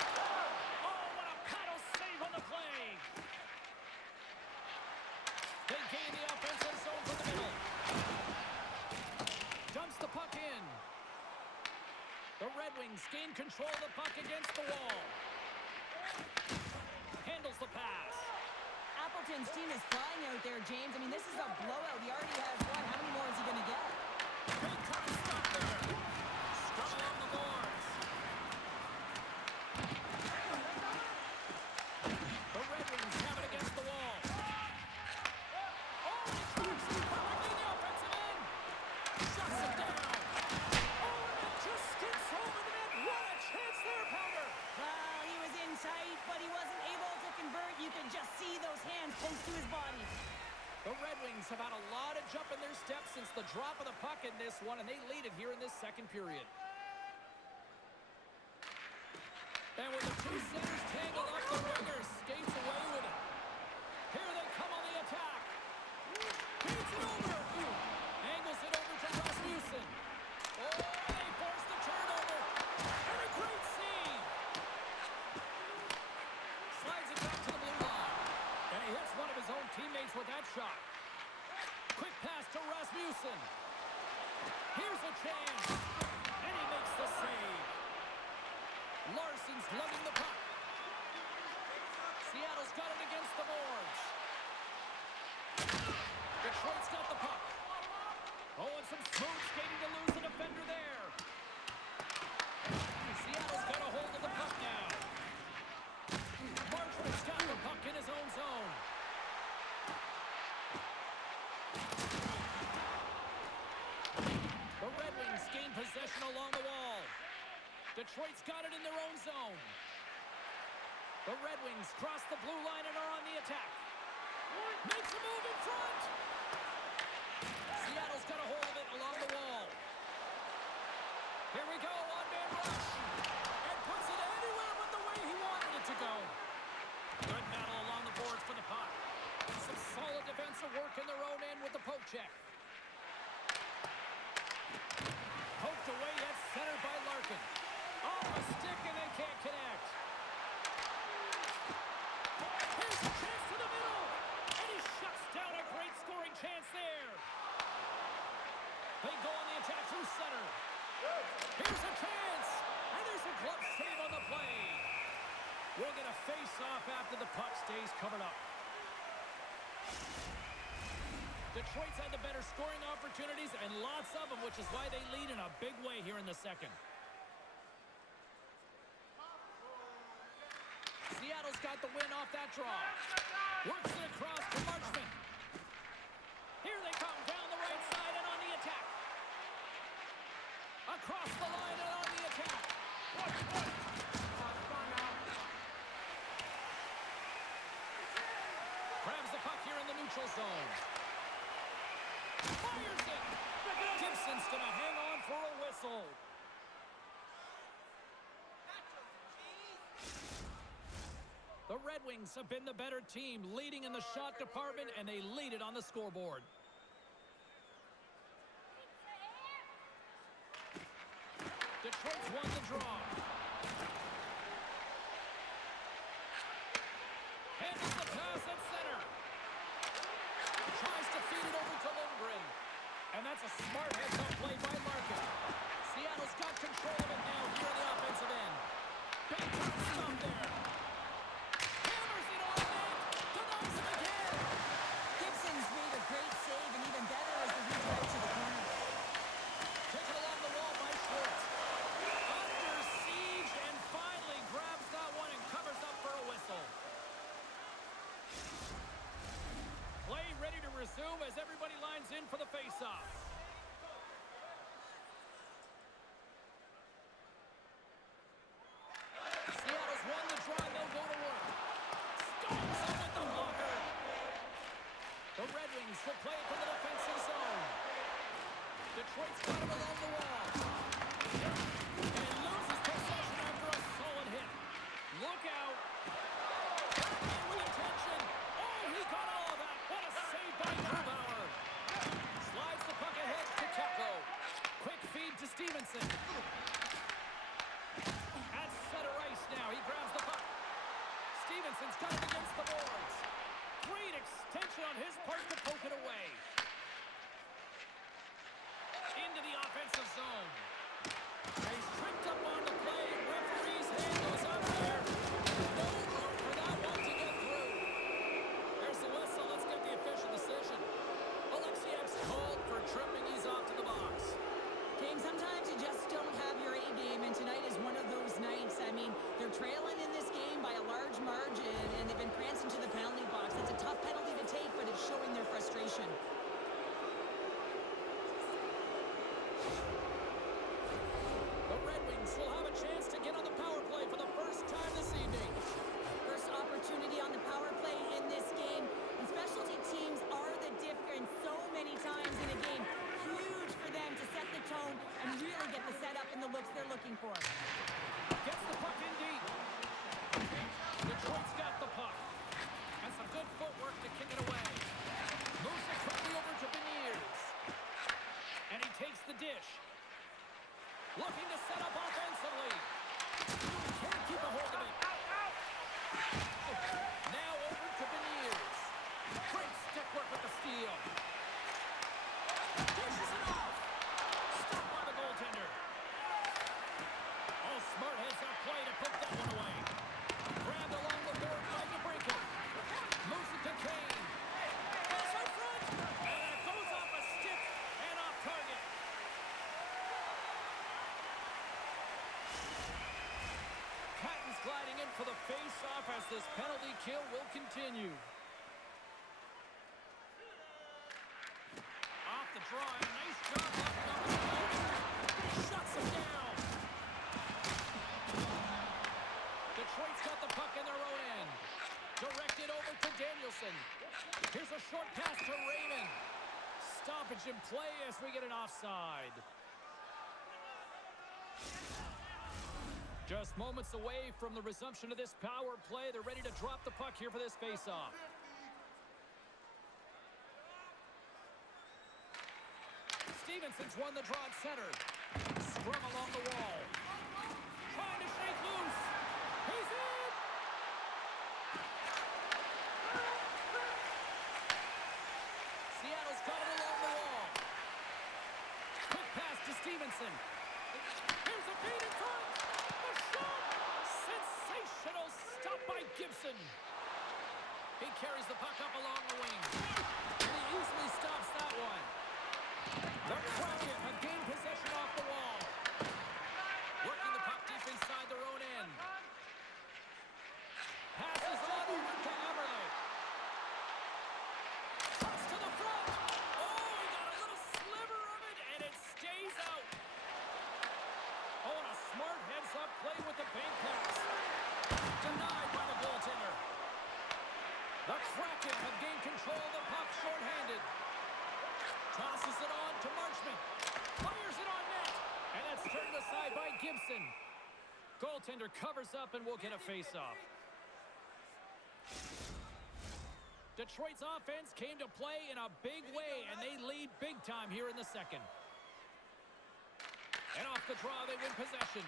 Oh, what a paddle save on the play! They gain Wings gain control of the puck against the wall. Handles the pass. Appleton's team is flying out there, James. I mean, this is a blowout. He already has one. How many more is he going to get? Big time stop there. Scrum along the boards. The Red Wings have it against the wall. Oh, he tracks it perfectly in the offensive end. Shuts it down. Oh, and it just skips over the net. What a chance there, Powder. Well, he was in tight, but he wasn't able to convert. You could just see those hands close to his body. The Red Wings have had a lot of jump in their steps since the drop of the puck in this one, and they lead it here in this second period. And with the two centers tangled up, the Wingers skates away with it. Here they come on the attack. Beats it over. Angles it over to Rasmussen. Oh, they force the turnover. And a great save. Slides it back to the blue line. And he hits one of his own teammates with that shot. Quick pass to Rasmussen. Here's a chance. And he makes the save. Larson's lugging the puck. Seattle's got it against the boards. Detroit's got the puck. Oh, and some smooth skating to lose the defender there. Seattle's got a hold of the puck now. Marshall's got the puck in his own zone. The Red Wings gain possession along the wall. Detroit's got it in their own zone. The Red Wings cross the blue line and are on the attack. Makes a move in front. Seattle's got a hold of it along the wall. Here we go, one-man rush. And puts it anywhere but the way he wanted it to go. Good battle along the boards for the puck. Some solid defensive work in their own end with the poke check. Poked away at center by Larkin. Off a stick and they can't connect. Here's a chance to the middle. And he shuts down a great scoring chance there. They go on the attack through center. Here's a chance. And there's a glove save on the play. We'll get a face-off after the puck stays covered up. Detroit's had the better scoring opportunities and lots of them, which is why they lead in a big way here in the second. Seattle's got the win off that draw. Works it across to Marchment. Here they come down the right side and on the attack. Across the line and on the attack. Grabs the puck here in the neutral zone. Fires it. Gibson's going to hang on for a whistle. The Red Wings have been the better team, leading in the shot department, and they lead it on the scoreboard. Detroit's won the draw. Handles the pass at center. Tries to feed it over to Lindgren. And that's a smart heads-up play by Larkin. Seattle's got control of it now here in the offensive end. Big time stop there. Hammers it on net. Denies him again. Gibson's made a great save, and even better as the redirect to the corner. Taken along the wall by Schwartz. Under siege and finally grabs that one and covers up for a whistle. Play ready to resume as everybody lines in for the face-off. Seattle's won the draw and they'll go to work. Stomps up with the blocker. The Red Wings will play it to the defensive zone. Detroit's got him along the wall. And loses possession after a solid hit. Look out. Back with attention. Oh, he got all of that. What a save by Neubauer. Slides the puck ahead to Kakko. Quick feed to Stevenson. At center ice now. He grabs the puck. Stevenson's got it against the boards. Great extension on his part to poke it away. Into the offensive zone. He's tripped up on the play Detroit's got the puck. And some good footwork to kick it away. Moves it quickly over to Beniers. And he takes the dish. Looking to set up offensively. Can't keep a hold of it. Now over to Beniers. Great stick work with the steal. Dishes it off. Stopped by the goaltender. Oh, smart heads-up play to put that one away. Grabbed along the board by DeBrincat. Moves it to Kane. Pass in front. And it goes off a stick and off target. Patton's gliding in for the face-off as this penalty kill will continue. Off the draw. Nice job locking up his opponent. Shuts him down. Detroit's got the puck in their own end. Directed over to Danielson. Here's a short pass to Raymond. Stoppage in play as we get an offside. Just moments away from the resumption of this power play. They're ready to drop the puck here for this faceoff. Stevenson's won the draw at center. Scrum along the wall. Trying to shake loose. He's in! Seattle's got it along the wall. Quick pass to Stevenson. Here's a feed in front. The shot! Sensational stop by Gibson. He carries the puck up along the wing. And he easily stops that one. The Kraken have gained possession off the wall. Working the puck deep inside their own end. Passes on over to Eberle. Cuts to the front. Oh, he got a little sliver of it, and it stays out. Oh, and a smart heads-up play with the bank pass. Denied by the goaltender. The Kraken have gained control of the puck shorthanded. Tosses it on to Marchment. Fires it on net. And that's turned aside by Gibson. Goaltender covers up and will get a face-off. Detroit's offense came to play in a big way, and they lead big time here in the second. And off the draw, they win possession.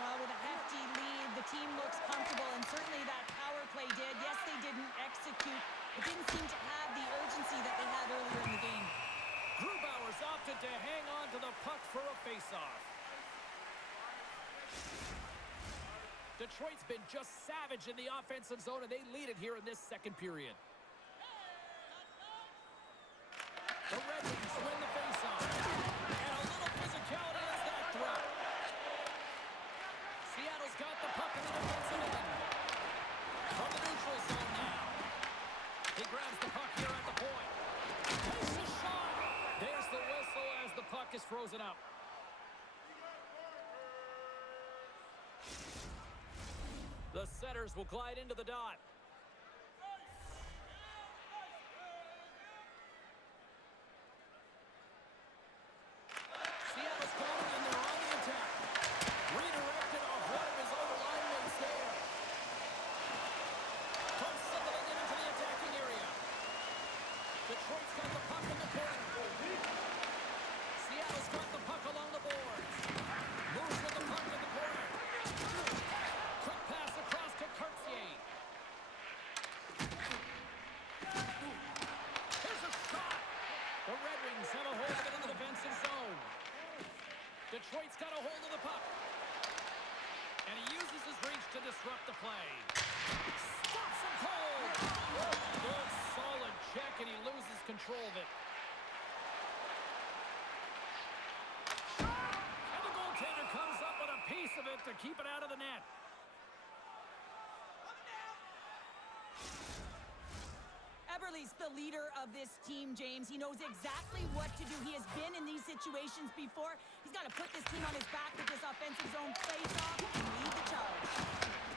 Well, with a hefty lead, the team looks comfortable, and certainly that power play did. Yes, they didn't execute. It didn't seem to have the urgency that they had earlier in the game. Grubauer's opted to hang on to the puck for a face-off. Detroit's been just savage in the offensive zone, and they lead it here in this second period. The Red Wings win the face-off. And a little physicality is that throw. Seattle's got the puck in the defensive end. From the neutral zone now. He grabs the puck here at the point. Takes a shot. There's the whistle as the puck is frozen up. The setters will glide into the dot. Seattle's got it, and they're on the attack. Redirected off one of his own linemen there. Comes settling into the attacking area. Detroit's got the puck in the corner. Seattle's got the puck along the boards. Moves with the puck in the corner. Quick pass across to Cartier. Here's a shot. The Red Wings have a hold of it in the defensive zone. Detroit's got a hold of the puck. And he uses his reach to disrupt the play. Stops him cold. Good solid check, and he loses control of it. And the goaltender comes up with a piece of it to keep it out of the net. Eberle's the leader of this team, James. He knows exactly what to do. He has been in these situations before. He's got to put this team on his back with this offensive zone face-off and lead the charge.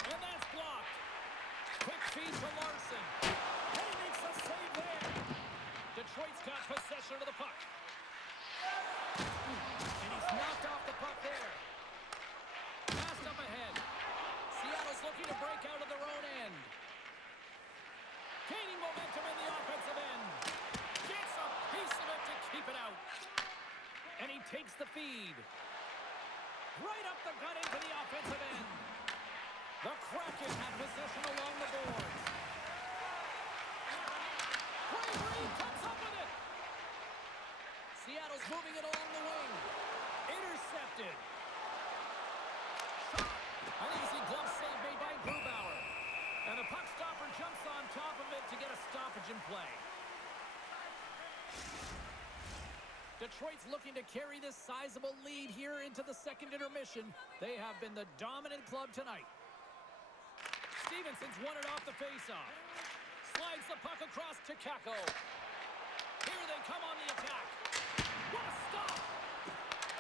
And that's blocked. Quick feed to Larson. And he makes a save there. Detroit's got possession of the puck. And he's knocked off the puck there. Passed up ahead. looking to break out of their own end. Gaining momentum in the offensive end. Gets a piece of it to keep it out. And he takes the feed. Right up the gut into the offensive end. The Kraken have possession along the boards. Bravery comes up with it. Seattle's moving it along the wing. Intercepted. Shot. An easy glove save made by Grubauer. And the puck stopper jumps on top of it to get a stoppage in play. Detroit's looking to carry this sizable lead here into the second intermission. They have been the dominant club tonight. Stevenson's won it off the faceoff. Slides the puck across to Kako. Here they come on the attack. What a stop!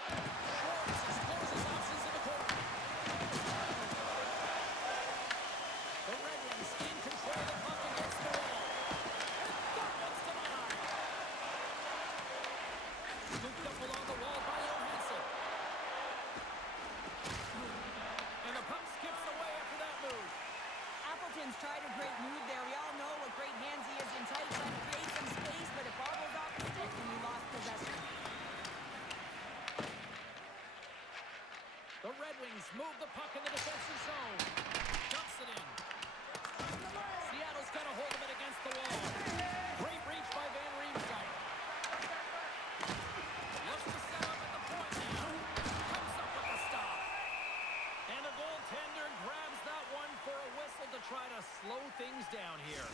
Schwartz explores his options in the corner. The Red Wings in control of the puck against the wall. And that one's denied. Scooped up along the wall by Johansson. And the puck skips away after that move. Appleton's tried a great move there. We all know what great hands he is in tight, trying to create some space, but it bobbled off the stick and he lost possession. The Red Wings move the puck in the defensive zone. Dumps it in. Seattle's got a hold of it against the wall. Great reach by Van Riemsdyk. Looks to set up at the point now. Comes up with the stop. And the goaltender grabs that one for a whistle to try to slow things down here.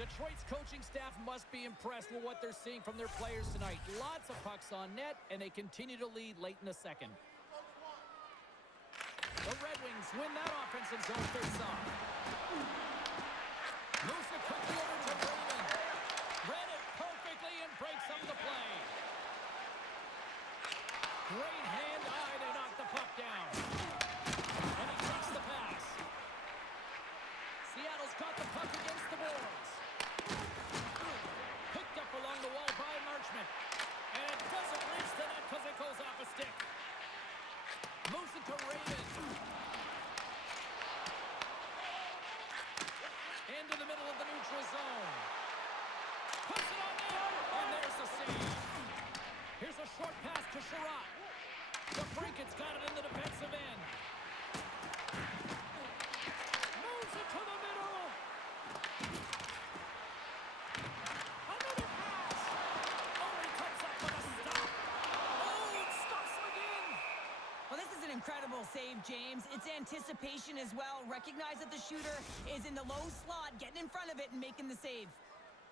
Detroit's coaching staff must be impressed with what they're seeing from their players tonight. Lots of pucks on net, and they continue to lead late in the second. The Red Wings win that offensive zone face-off. Moves it quickly over to Raymond. Read it perfectly and breaks up the play. Great hand-eye to knock the puck down. And he takes the pass. Seattle's got the puck against the boards. Picked up along the wall by Marchment. And it doesn't reach the net because it goes off a stick. Moves it to Raymond. Into the middle of the neutral zone. Puts it on there. And there's the save. Here's a short pass to Sherratt. The Brinket's got it in the defensive end. Moves it to the middle. Another pass. Oh, he comes up with a stop. Oh, it stops him again. Well, this is an incredible save, James. It's anticipation as well. Recognize that the shooter is in the low slot, getting in front of it and making the save.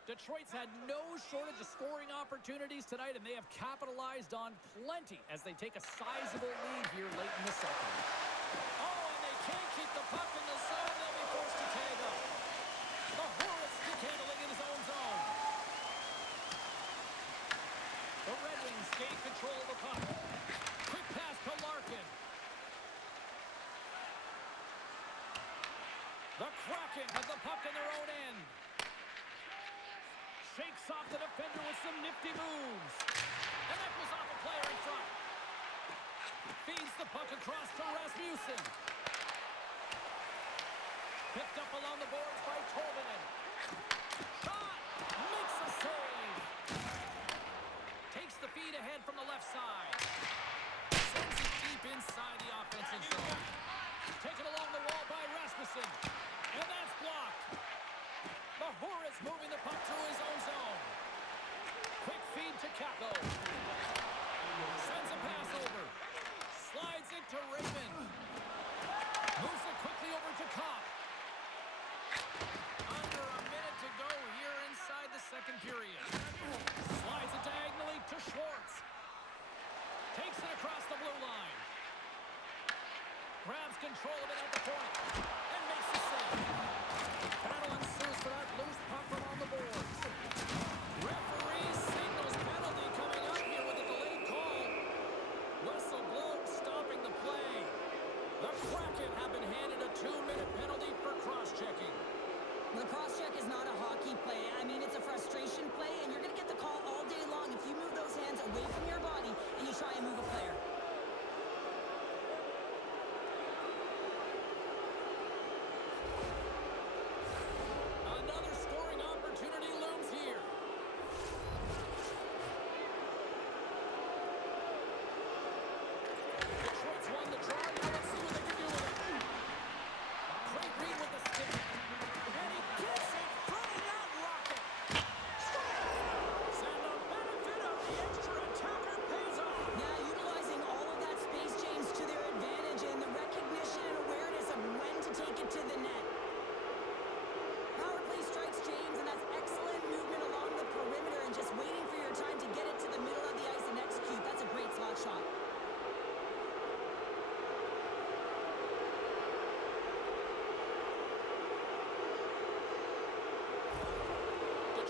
Detroit's had no shortage of scoring opportunities tonight, and they have capitalized on plenty as they take a sizable lead here late in the second. Oh, and they can't keep the puck in the zone. They'll be forced to tag up. The Hornets stick handling in his own zone. The Red Wings gain control of the puck. Quick pass to Larkin. The Kraken have the puck in their own end. Shakes off the defender with some nifty moves. And that goes off a player in front. Feeds the puck across to Rasmussen. Picked up along the boards by Tolvanen. Shot! Makes a save. Takes the feed ahead from the left side. Sends it deep inside the offensive zone. Taken along the wall by Rasmussen. And that's blocked. The Hornets moving the puck through his own zone. Quick feed to Kako. Sends a pass over. Slides it to Raymond. Moves it quickly over to Kopp. Under a minute to go here inside the second period. Slides it diagonally to Schwartz. Takes it across the blue line. Grabs control of it at the point. And makes the save. Battle ensues for that loose puck from on the boards. Referee signals penalty coming up here with a delayed call. Whistle blown, stopping the play. The Kraken have been handed a 2-minute penalty for cross-checking. Well, the cross-check is not a hockey play. I mean, it's a frustration play, and you're going to get the call all day long if you move those hands away from your body and you try and move a player.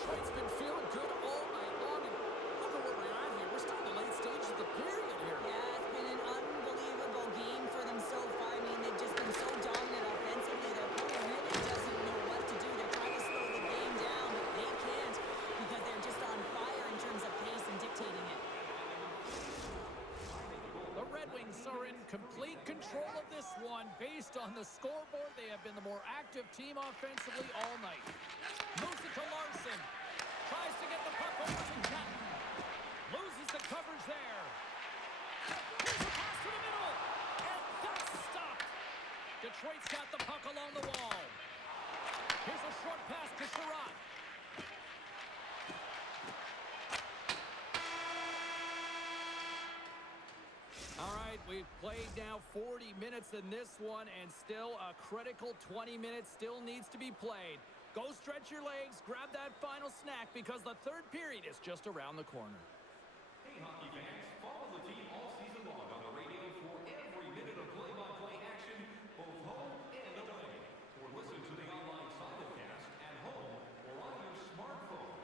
Detroit's been feeling good all night long, and look at where we're at here. We're still in the late stages of the period here. Yeah, it's been an unbelievable game for them so far. I mean, they've just been so dominant offensively. Their opponent really doesn't know what to do. They're trying to slow the game down, but they can't because they're just on fire in terms of pace and dictating it. The Red Wings are in complete control of this one. Based on the scoreboard, they have been the more active team offensively all night. Moves it to Larson. Tries to get the puck over to Kenton. Loses the coverage there. Here's a pass to the middle. And that's stopped. Detroit's got the puck along the wall. Here's a short pass to Sherratt. All right, we've played now 40 minutes in this one, and still a critical 20 minutes still needs to be played. Go stretch your legs, grab that final snack, because the third period is just around the corner. Hey, hockey fans, follow the team all season long on the radio for every minute of play-by-play action, both home and away. Or listen to the online simulcast at home or on your smartphone.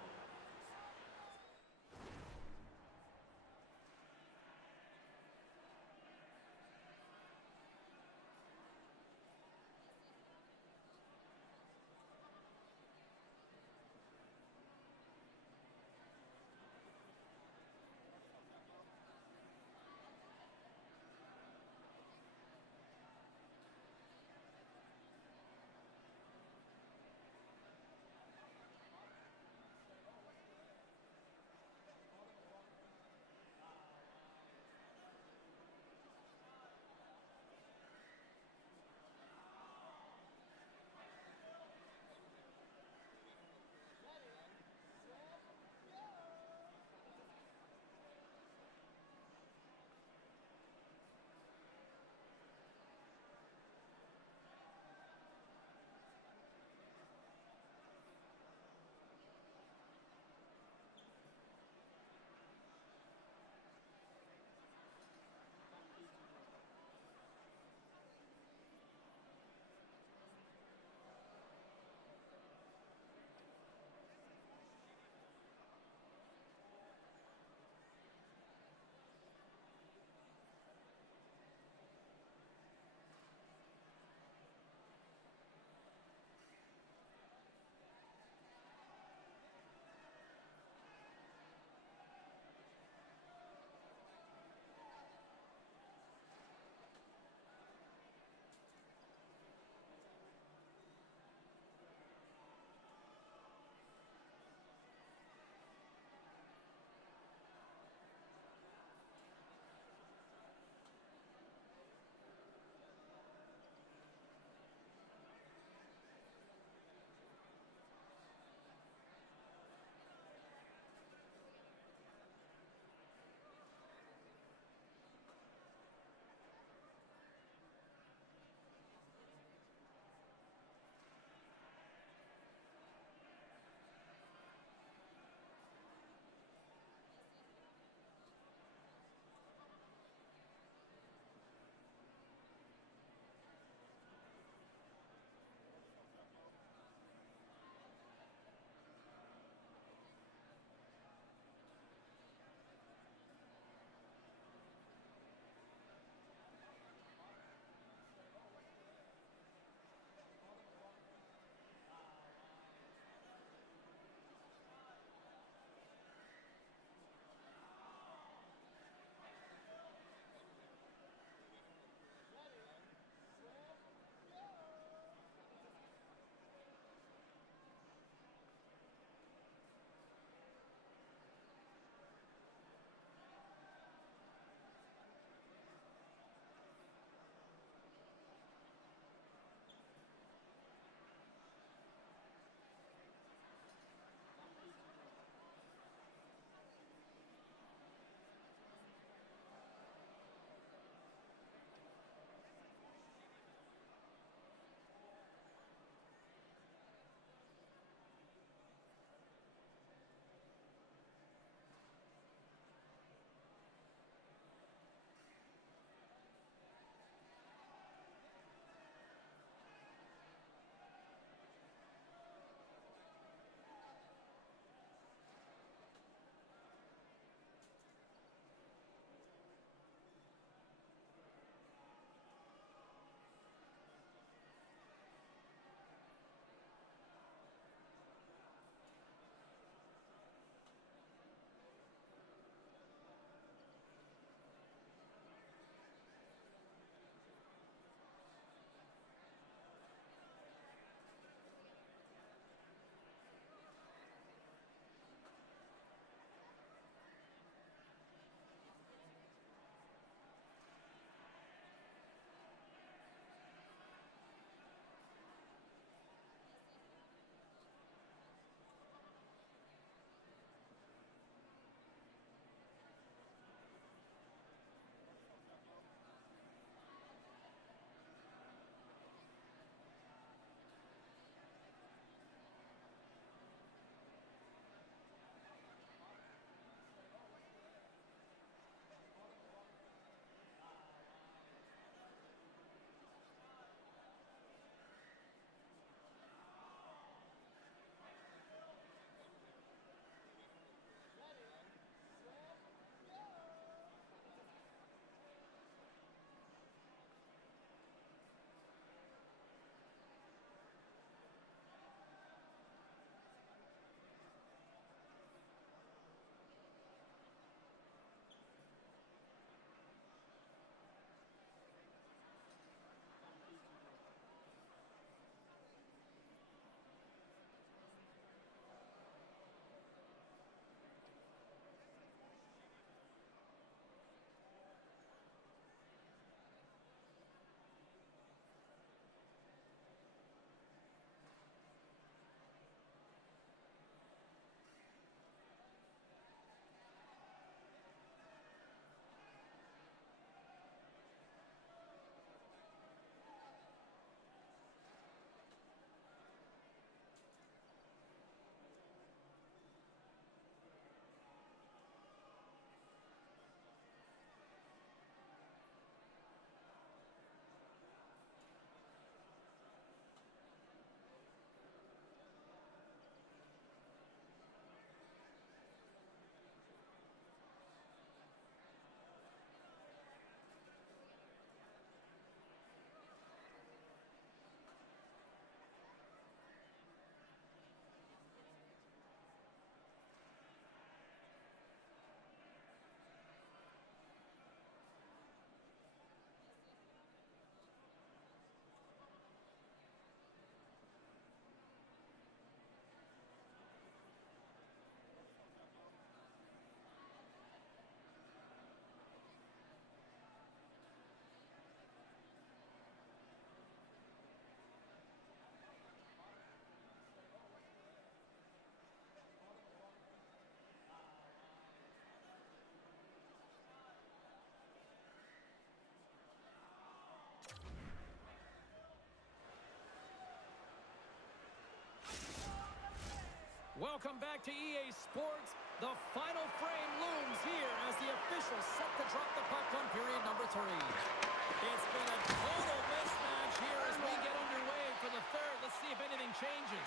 Welcome back to EA Sports. The final frame looms here as the officials set to drop the puck on period number 3. It's been a total mismatch here as we get underway for the third. Let's see if anything changes.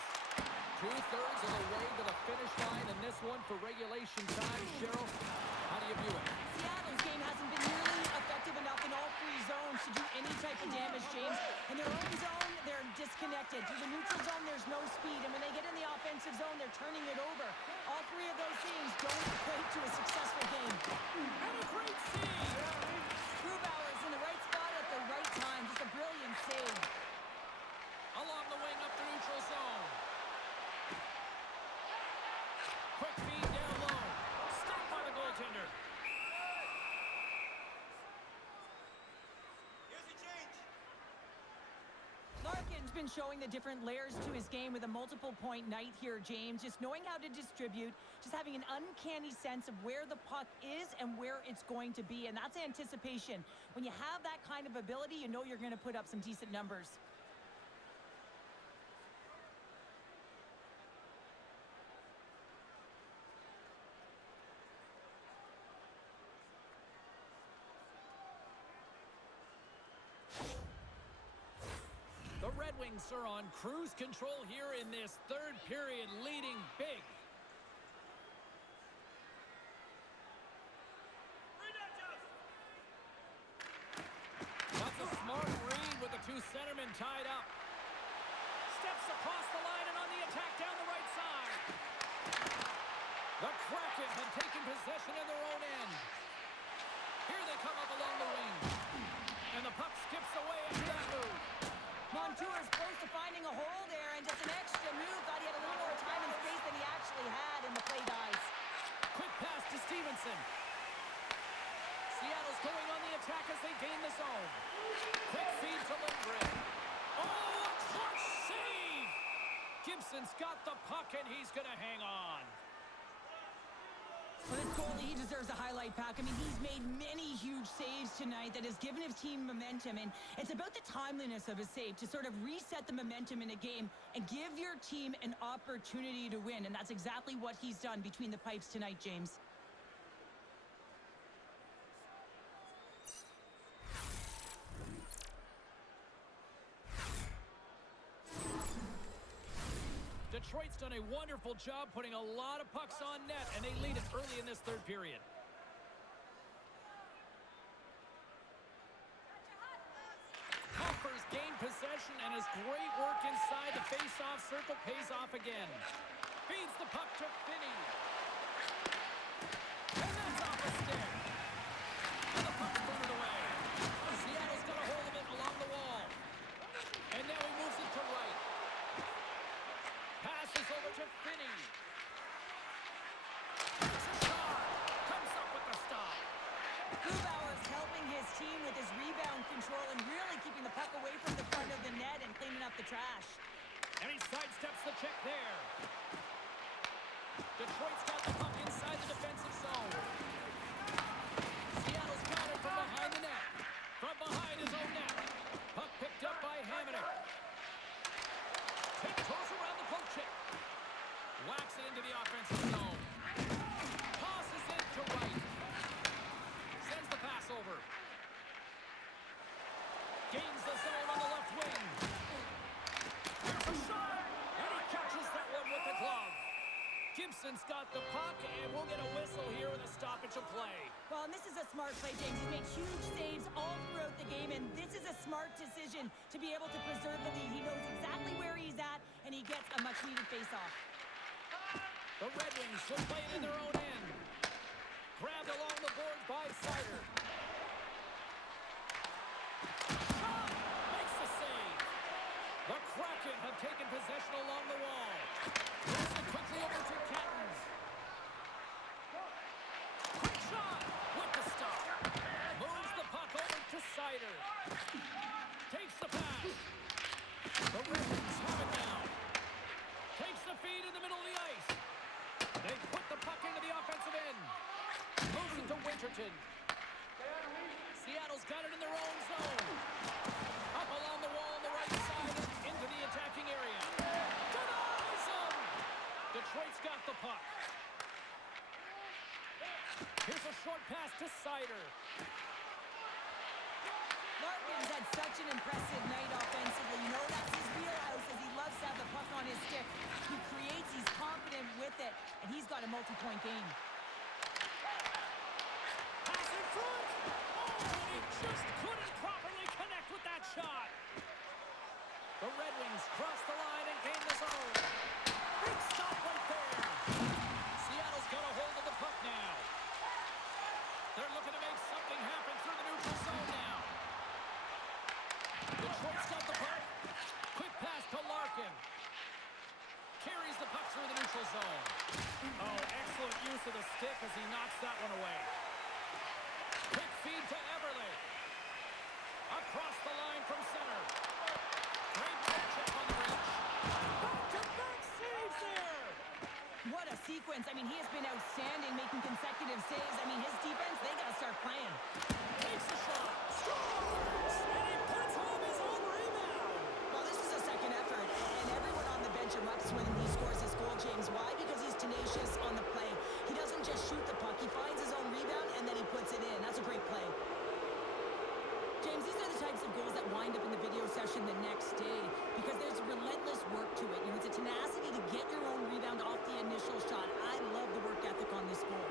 2/3 of the way to the finish line in this one for regulation time. Cheryl, how do you view it? Seattle's game hasn't been nearly effective enough in all 3 zones to do any type of damage, James. In their own zone, they're disconnected. Through the neutral zone, there's no speed. And when they get in the offensive zone, they're turning it over. All 3 of those things don't equate to a successful game. And a great save! Grubauer's in the right spot at the right time. Just a brilliant save. Along the wing up the neutral zone. Quick feed down low. Stopped by the goaltender. Larkin's been showing the different layers to his game with a multiple-point night here, James. Just knowing how to distribute, just having an uncanny sense of where the puck is and where it's going to be, and that's anticipation. When you have that kind of ability, you know you're going to put up some decent numbers. The Red Wings are on cruise control here in this third period, leading big. That's a smart read with the 2 centermen tied up. Steps across the line and on the attack down the right side. The Kraken have taken possession in their own end. Here they come up along the wing. And the puck skips away after that move. Montour's close to finding a hole there, and just an extra move. Thought he had a little more time and space than he actually had, and the play dies. Quick pass to Stevenson. Seattle's going on the attack as they gain the zone. Quick feed to Lindgren. Oh, a clutch save! Gibson's got the puck, and he's going to hang on. For this goalie, he deserves a highlight pack. I mean, he's made many huge saves tonight that has given his team momentum, and it's about the timeliness of his save to sort of reset the momentum in a game and give your team an opportunity to win, and that's exactly what he's done between the pipes tonight, James. Detroit's done a wonderful job putting a lot of pucks on net, and they lead it early in this third period. Hoffers gained possession, and his great work inside the face-off circle pays off again. Feeds the puck to Finney. And that's off a stick. And the puck's booted away. Seattle's got a hold of it along the wall. And now he moves it to right. Passes over to Finney. Takes a shot. Comes up with the stop. Grubauer's helping his team with his rebound control and really keeping the puck away from the front of the net and cleaning up the trash. And he sidesteps the check there. Detroit's got the puck inside the defensive zone. Seattle's got it from behind the net. From behind his own net. Puck picked up by Hamonic. Tiptoes around the poke check. Whacks it into the offensive zone. Tosses it to right. Sends the pass over. Gains the zone on the left wing. There's a shot! And he catches that one with the glove. Gibson's got the puck, and we'll get a whistle here with a stoppage of play. Well, and this is a smart play, James. He's made huge saves all throughout the game, and this is a smart decision to be able to preserve the lead. He knows exactly where he's at, and he gets a much-needed face-off. The Red Wings will play it in their own end. Grabbed along the board by Sider. Shot! Makes the save. The Kraken have taken possession along the wall. Moves it quickly over to Cattons. Quick shot with the stop. Moves the puck over to Sider. Takes the pass. The Red Wings have it now. Takes the feed in the middle of the ice. They put the puck into the offensive end. Moves it to Winterton. Seattle's got it in their own zone. Up along the wall on the right side and into the attacking area. Denies him! Detroit's got the to Sider. Larkin's had such an impressive night offensively. You know that's his wheelhouse as he loves to have the puck on his stick. He creates, he's confident with it, and he's got a multi-point game. Pass in front. Oh, and he just couldn't properly connect with that shot. The Red Wings cross the line and gain the zone. Big stop right there. Seattle's got a hold of the puck now. They're looking to make something happen through the neutral zone now. Detroit's got the puck. Quick pass to Larkin. Carries the puck through the neutral zone. Oh, excellent use of the stick as he knocks that one away. Quick feed to Everly. Across the line from center. Great check on the reach. Back-to-back saves there. What a sequence. I mean, he has been outstanding making consecutive saves. I mean, his defense, they got to start playing. Takes the shot. Scores! And he puts home his own rebound. Well, this is a second effort, and everyone on the bench erupts when he scores his goal, James. Why? Because he's tenacious on the play. He doesn't just shoot the puck. He finds his own rebound, and then he puts it in. That's a great play. James, these are the types of goals that wind up in the video session the next day because there's relentless work to it. You know, it's a tenacity to get your own rebound off the initial shot. I love the work ethic on this goal.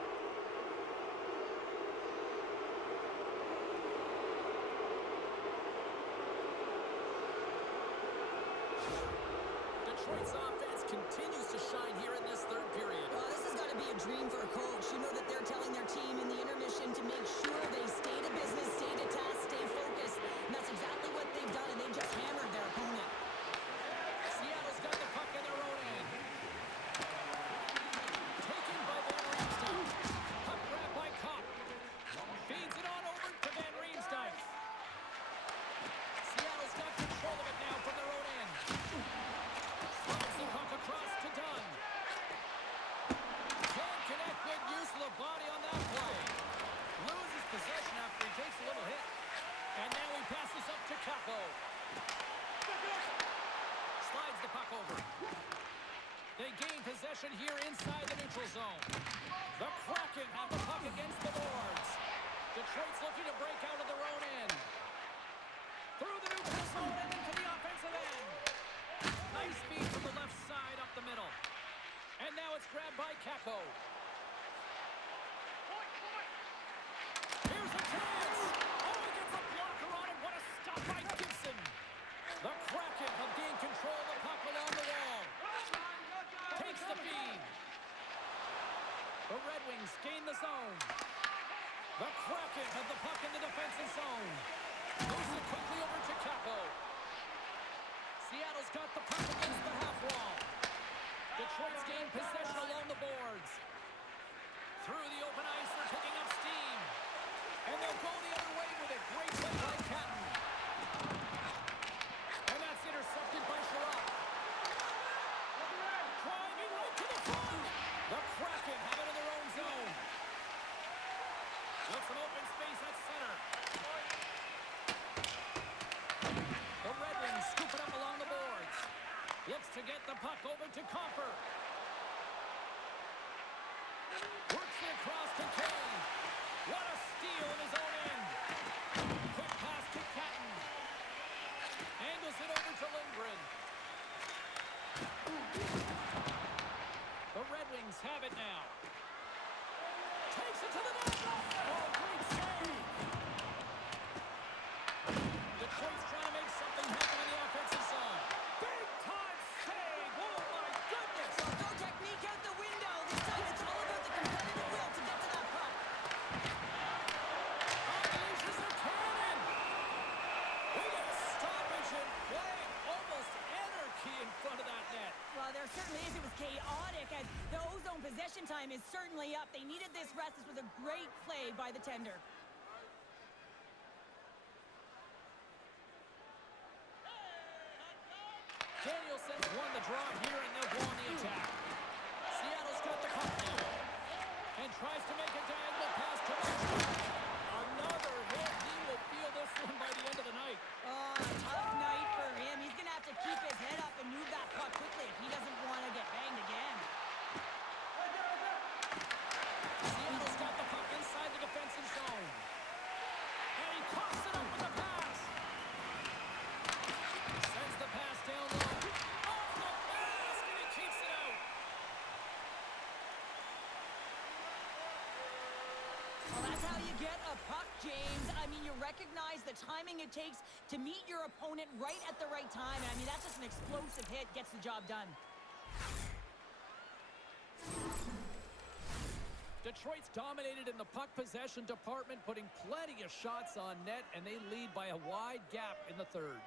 Detroit's offense continues to shine here in this third period. Well, this has got to be a dream for a coach. You know that they're telling their team in the intermission to make sure they stay to business, stay to task, stay focused. And that's exactly what they've done, and they've just hammered their opponent. Seattle's got the puck in their own end. Taken by Van Riemsdyk. Puck grabbed by Kopp. Feeds it on over to Van Riemsdyk. Seattle's got control of it now from their own end. Slides the puck across to Dunn. Can't connect. Good use of the body on that play. Loses possession after he takes a little hit. And now he passes up to Capo. Slides the puck over. They gain possession here inside the neutral zone. The Kraken have the puck against the boards. Detroit's looking to break out of their own end. Through the neutral zone and into the offensive end. Nice feed from the left side up the middle. And now it's grabbed by Capo. Here's a chance. Oh, he gets a blocker on it. What a stop by Gibson. The Kraken have gained control of the puck along the wall. Takes the feed. The Red Wings gain the zone. The Kraken have the puck in the defensive zone. Moves it quickly over to Capo. Seattle's got the puck against the half wall. Detroit's gained possession along the boards. Through the open ice, they're picking up steam. And they'll go the other way with it. Great play by Catton. And that's intercepted by Sherratt. Driving right to the front. The Kraken have it in their own zone. With some open space at center. The Red Wings scoop it up along the boards. Looks to get the puck over to Comper. Works it across to Kane. What a steal in his own end. Quick pass to Catton. Angles it over to Lindgren. The Red Wings have it now. Takes it to the net. Oh, great save. Detroit's trying to make something happen in the offensive zone. Big time save. Oh, my goodness. No technique out the window. This time it's all about the competitive will to get to that puck. Unleashes a cannon. We get a stoppage in play. Almost anarchy in front of that net. Well, there certainly is. It was chaotic, and the ozone possession time is certainly up. They needed this rest. This was a great play by the tender. Danielson's won the draw here, and they'll go on the attack. Seattle's got the puck now. And tries to make a diagonal pass to Marchand. Another hit. He will feel this one by the end of the night. Oh, a tough night for him. He's going to have to keep his head up and move that puck quickly if he doesn't want to get banged again. Seattle's got the puck inside the defensive zone. James. I mean, you recognize the timing it takes to meet your opponent right at the right time. And I mean, that's just an explosive hit, gets the job done. Detroit's dominated in the puck possession department, putting plenty of shots on net, and they lead by a wide gap in the third.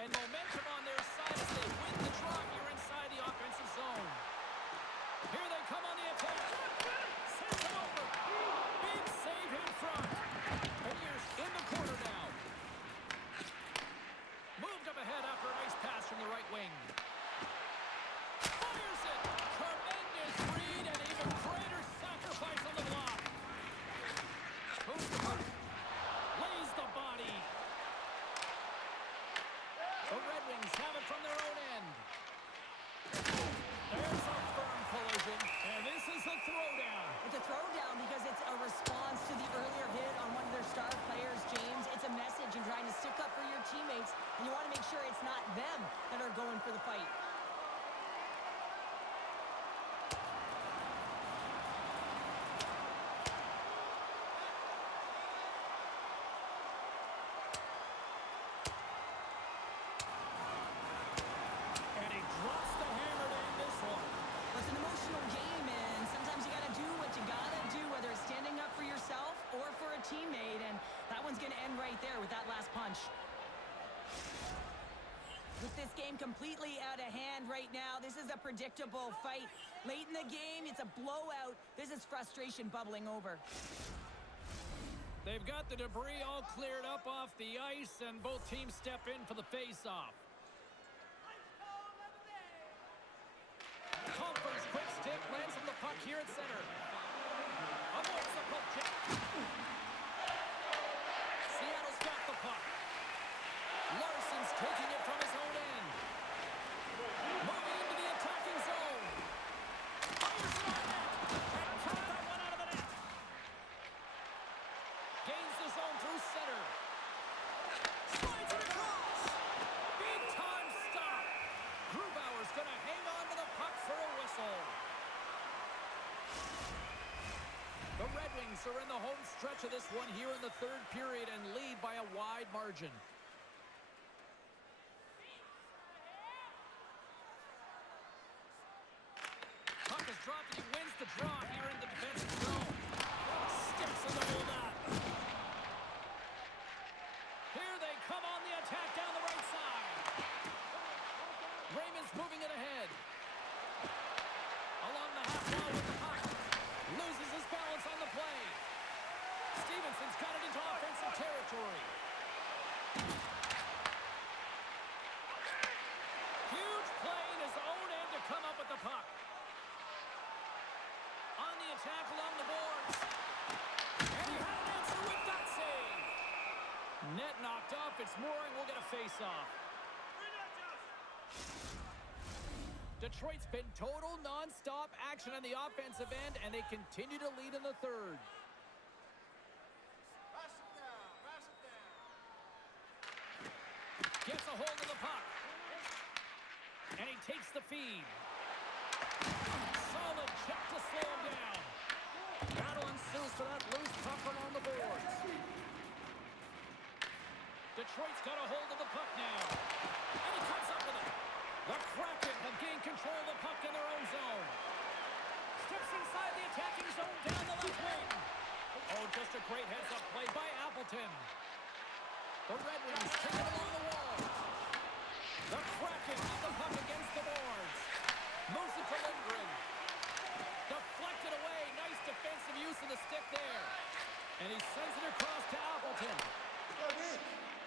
And momentum on their side as they win the draw here inside the offensive zone. Here they come on the attack. Sends it over. Big save in front. And here's in the corner now. Moved up ahead after a nice pass from the right wing. Fires it. Tremendous read and even greater sacrifice on the block. Moves the puck. Lays the body. The Red Wings have it from their own end. There's a firm collision, and this is a throwdown. It's a throwdown because it's a response to the earlier hit on one of their star players, James. It's a message in trying to stick up for your teammates, and you want to make sure it's not them that are going for the fight. And he drops the hammer to end this one. It's an emotional game, and sometimes you got to do what you got to do, whether it's standing up for yourself or for a teammate, and that one's going to end right there with that last punch. With this game completely out of hand right now, this is a predictable fight. Late in the game, it's a blowout. This is frustration bubbling over. They've got the debris all cleared up off the ice, and both teams step in for the face-off. Comfort's quick stick lands on the puck here at center. Avoids the poke check. Seattle's got the puck. Larson's taking it from his own end. Moving into the attacking zone. Fires it on net. And cut that one out of the net. Gains the zone through center. Slides it across. Big time stop. Grubauer's going to hang on to the puck for a whistle. The Red Wings are in the home stretch of this one here in the third period and lead by a wide margin. Puck is dropped and he wins the draw here in the defensive zone. Steps in the hold up. Here they come on the attack down the right side. Raymond's moving it ahead. Along the half wall with the puck. Loses his balance on the play. Stevenson's got it into offensive territory. Huge play in his own end to come up with the puck. On the attack along the boards. And he had an answer with that save. Net knocked off. It's Mooring. We'll get a face-off. Detroit's been total non-stop action on the offensive end, and they continue to lead in the third. Pass it down. Pass it down. Gets a hold of the puck. And he takes the feed. Solid check to slow him down. Battle ensues for that loose puck along the boards. Detroit's got a hold of the puck now. And he comes up with it. The Kraken have gained control of the puck in their own zone. Steps inside the attacking zone down the left wing. Oh, just a great heads-up play by Appleton. The Red Wings take it along the wall. The Kraken have the puck against the boards. Moves it to Lindgren. Deflected away. Nice defensive use of the stick there. And he sends it across to Appleton.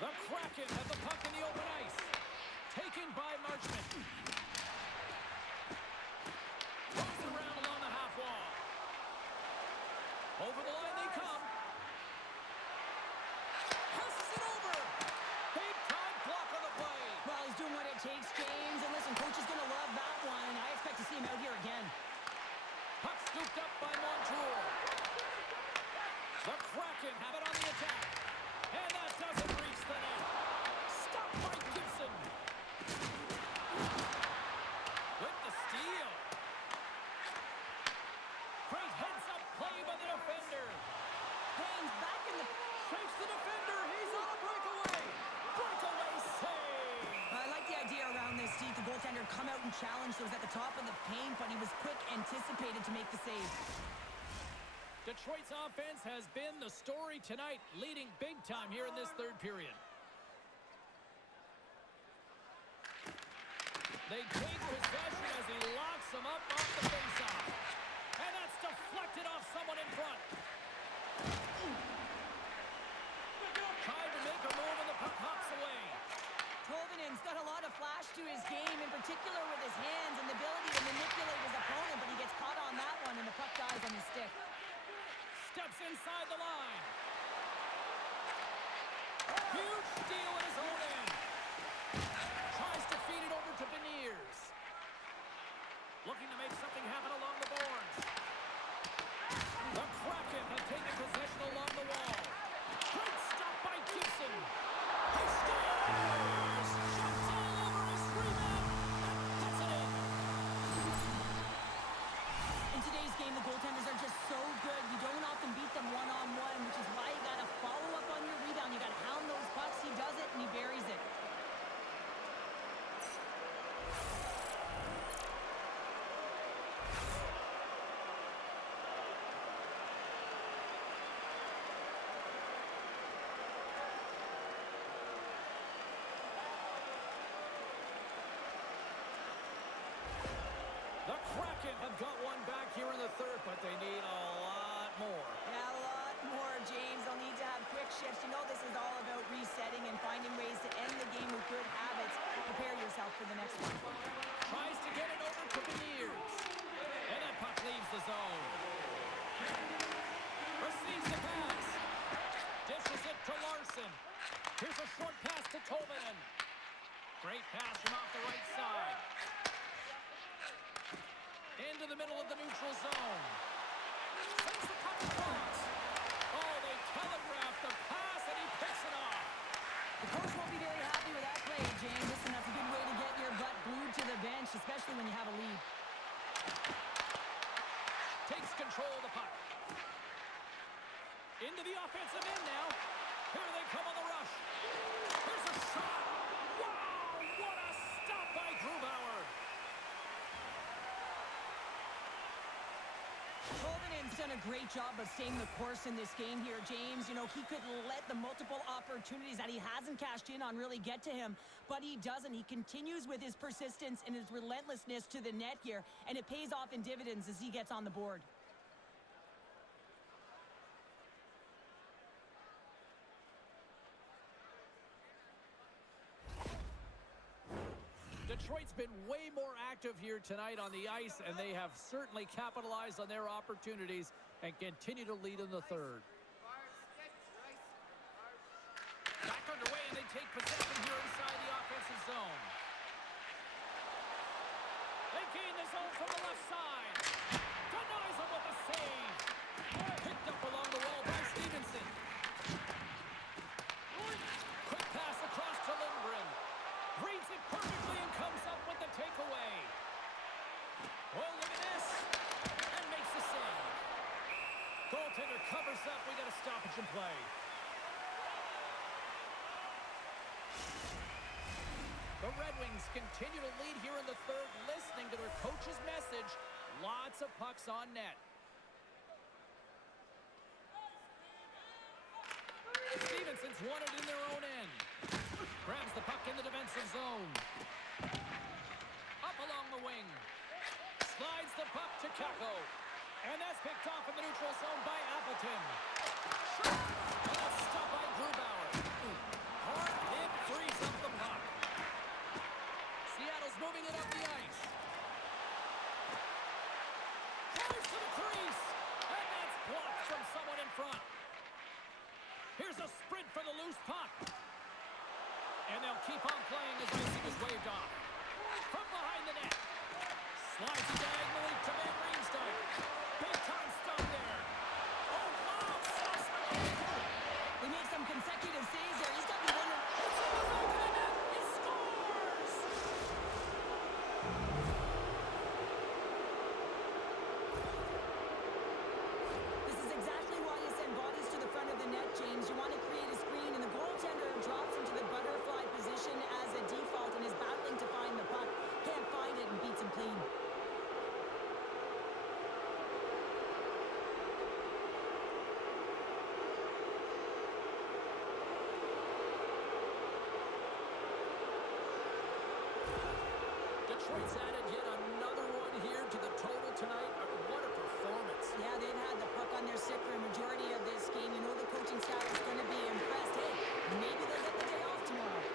The Kraken have the puck in the open ice. Taken by Marchment. Moves it around along the half wall. Over the line they come. Passes it over. Big time block on the play. Well, he's doing what it takes, James. And listen, coach is going to love that one. I expect to see him out here again. Puck scooped up by Montour. The Kraken have it on the attack. And that doesn't reach the net. Stopped by Gibson. With the steal. Great heads-up play by the defender. James back in the see the goaltender come out and challenge those at the top of the paint, but he was quick, anticipated to make the save. Detroit's offense has been the story tonight, leading big time here in this third period. They take possession as he locks them up off the faceoff. And that's deflected off someone in front. Trying to make a move and the puck hops away. Tolvanen's got a lot of flash to his game, in particular with his hands and the ability to manipulate his opponent, but he gets caught on that one and the puck dies on his stick. Steps inside the line. Huge steal in his own end. Tries to feed it over to Beniers. Looking to make something happen along the boards. The Kraken have taken possession along the wall. Great stop by Gibson. He scores! Shots all over his rebound. And puts it in. In today's game, the goaltenders are just so good. You don't often beat them one-on-one, which is why you got to follow up on your rebound. You got to hound those pucks. He does it, and he buries it. The Kraken have got one back here in the third, but they need a lot more. Yeah, a lot more, James. They'll need to have quick shifts. You know this is all about resetting and finding ways to end the game with good habits. Prepare yourself for the next one. Tries to get it over to Beniers. And that puck leaves the zone. Receives the pass. Dishes it to Larson. Here's a short pass to Tolvanen. Great pass from off the right side. Into the middle of the neutral zone. Sends the puck across. Oh, they telegraphed the pass, and he picks it off. The coach won't be very happy with that play, James. Listen, that's a good way to get your butt glued to the bench, especially when you have a lead. Takes control of the puck. Into the offensive end now. Here they come on the rush. Here's a shot. Wow, what a stop by Grubauer. Tolvanen's done a great job of staying the course in this game here, James. You know, he could let the multiple opportunities that he hasn't cashed in on really get to him, but he doesn't. He continues with his persistence and his relentlessness to the net here, and it pays off in dividends as he gets on the board. Detroit's been way more active here tonight on the ice, and they have certainly capitalized on their opportunities and continue to lead in the third. Back underway, and they take possession here inside the offensive zone. They gain the zone from the left side. Denies him with a save. Picked up along the wall by Stevenson. Quick pass across to Lindgren. Reads it perfectly and comes up with the takeaway. Oh, look at this. And makes the save. Goaltender covers up. We got a stoppage in play. The Red Wings continue to lead here in the third, listening to their coach's message. Lots of pucks on net. Stevenson's won it in their own end. Grabs the puck in the defensive zone. Up along the wing. Slides the puck to Kako. And that's picked off in the neutral zone by Appleton. Shot! And that's stopped by Grubauer. Hard hit frees up the puck. Seattle's moving it up the ice. Drives to the crease. And that's blocked from someone in front. Here's a sprint for the loose puck. And they'll keep on playing as icing is waved off. From behind the net. Slides it diagonally to Van Riemsdyk. Big time stop there. Oh, wow! Stops the game. They make some consecutive saves Detroit's added yet another one here to the total tonight. What a performance. Yeah, they've had the puck on their stick for a majority of this game. You know the coaching staff is going to be impressed. Hey, maybe they'll get the day off tomorrow.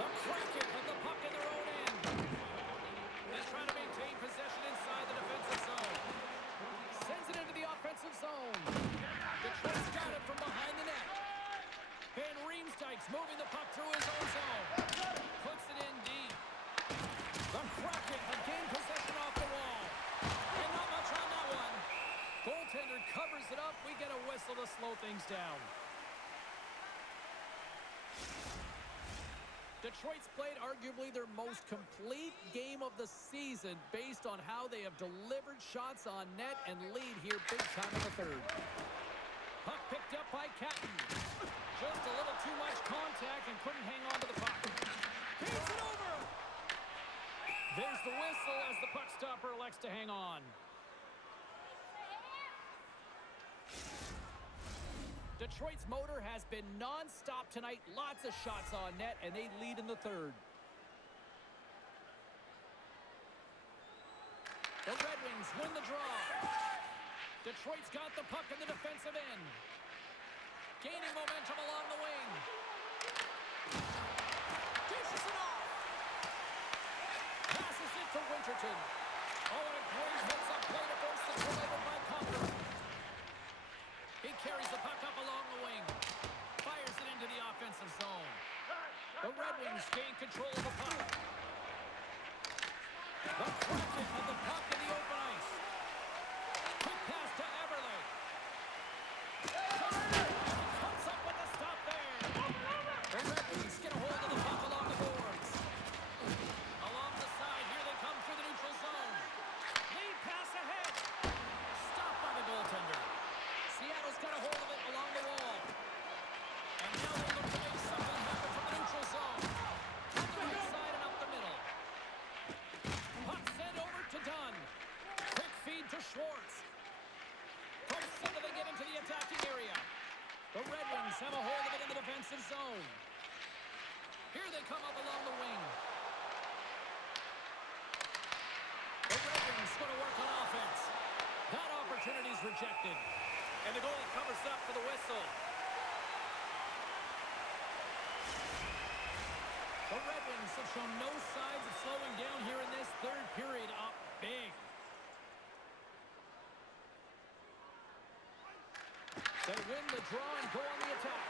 The Kraken have the puck in their own end. They try to maintain possession inside the defensive zone. Sends it into the offensive zone. Detroit's got it from behind the net. Van Riemsdyk's moving the puck through his own zone. Puts it in deep. The Kraken have gained possession off the wall. And not much on that one. Goaltender covers it up. We get a whistle to slow things down. Detroit's played arguably their most complete game of the season based on how they have delivered shots on net and lead here big time in the third. Puck picked up by Catton. Just a little too much contact and couldn't hang on to the puck. Beats it over. There's the whistle as the puck stopper elects to hang on. Detroit's motor has been non-stop tonight. Lots of shots on net, and they lead in the third. The Red Wings win the draw. Detroit's got the puck in the defensive end. Gaining momentum along the wing. Dishes it off. Passes it to Winterton. Oh, and a great heads-up play to force the turnover by Comfort. He carries the puck up along the wing. Fires it into the offensive zone. The Red Wings gain control of the puck. The Kraken have the puck in the open ice. Quick pass to Eberle. And he comes up with a stop there. The Red Wings get a hold of the puck along the boards. Along the side, here they come through the neutral zone. Lead pass ahead. Stopped by the goaltender. Seattle's got a hold of it along the wall. And now they look to make something happen from the neutral zone. On the right side and up the middle. Puck sent over to Dunn. Quick feed to Schwartz. From center they get into the attacking area. The Red Wings have a hold of it in the defensive zone. Here they come up along the wing. The Red Wings going to work on offense. That opportunity's rejected. And the goalie covers up for the whistle. The Red Wings have shown no signs of slowing down here in this third period, up big. They win the draw and go on the attack.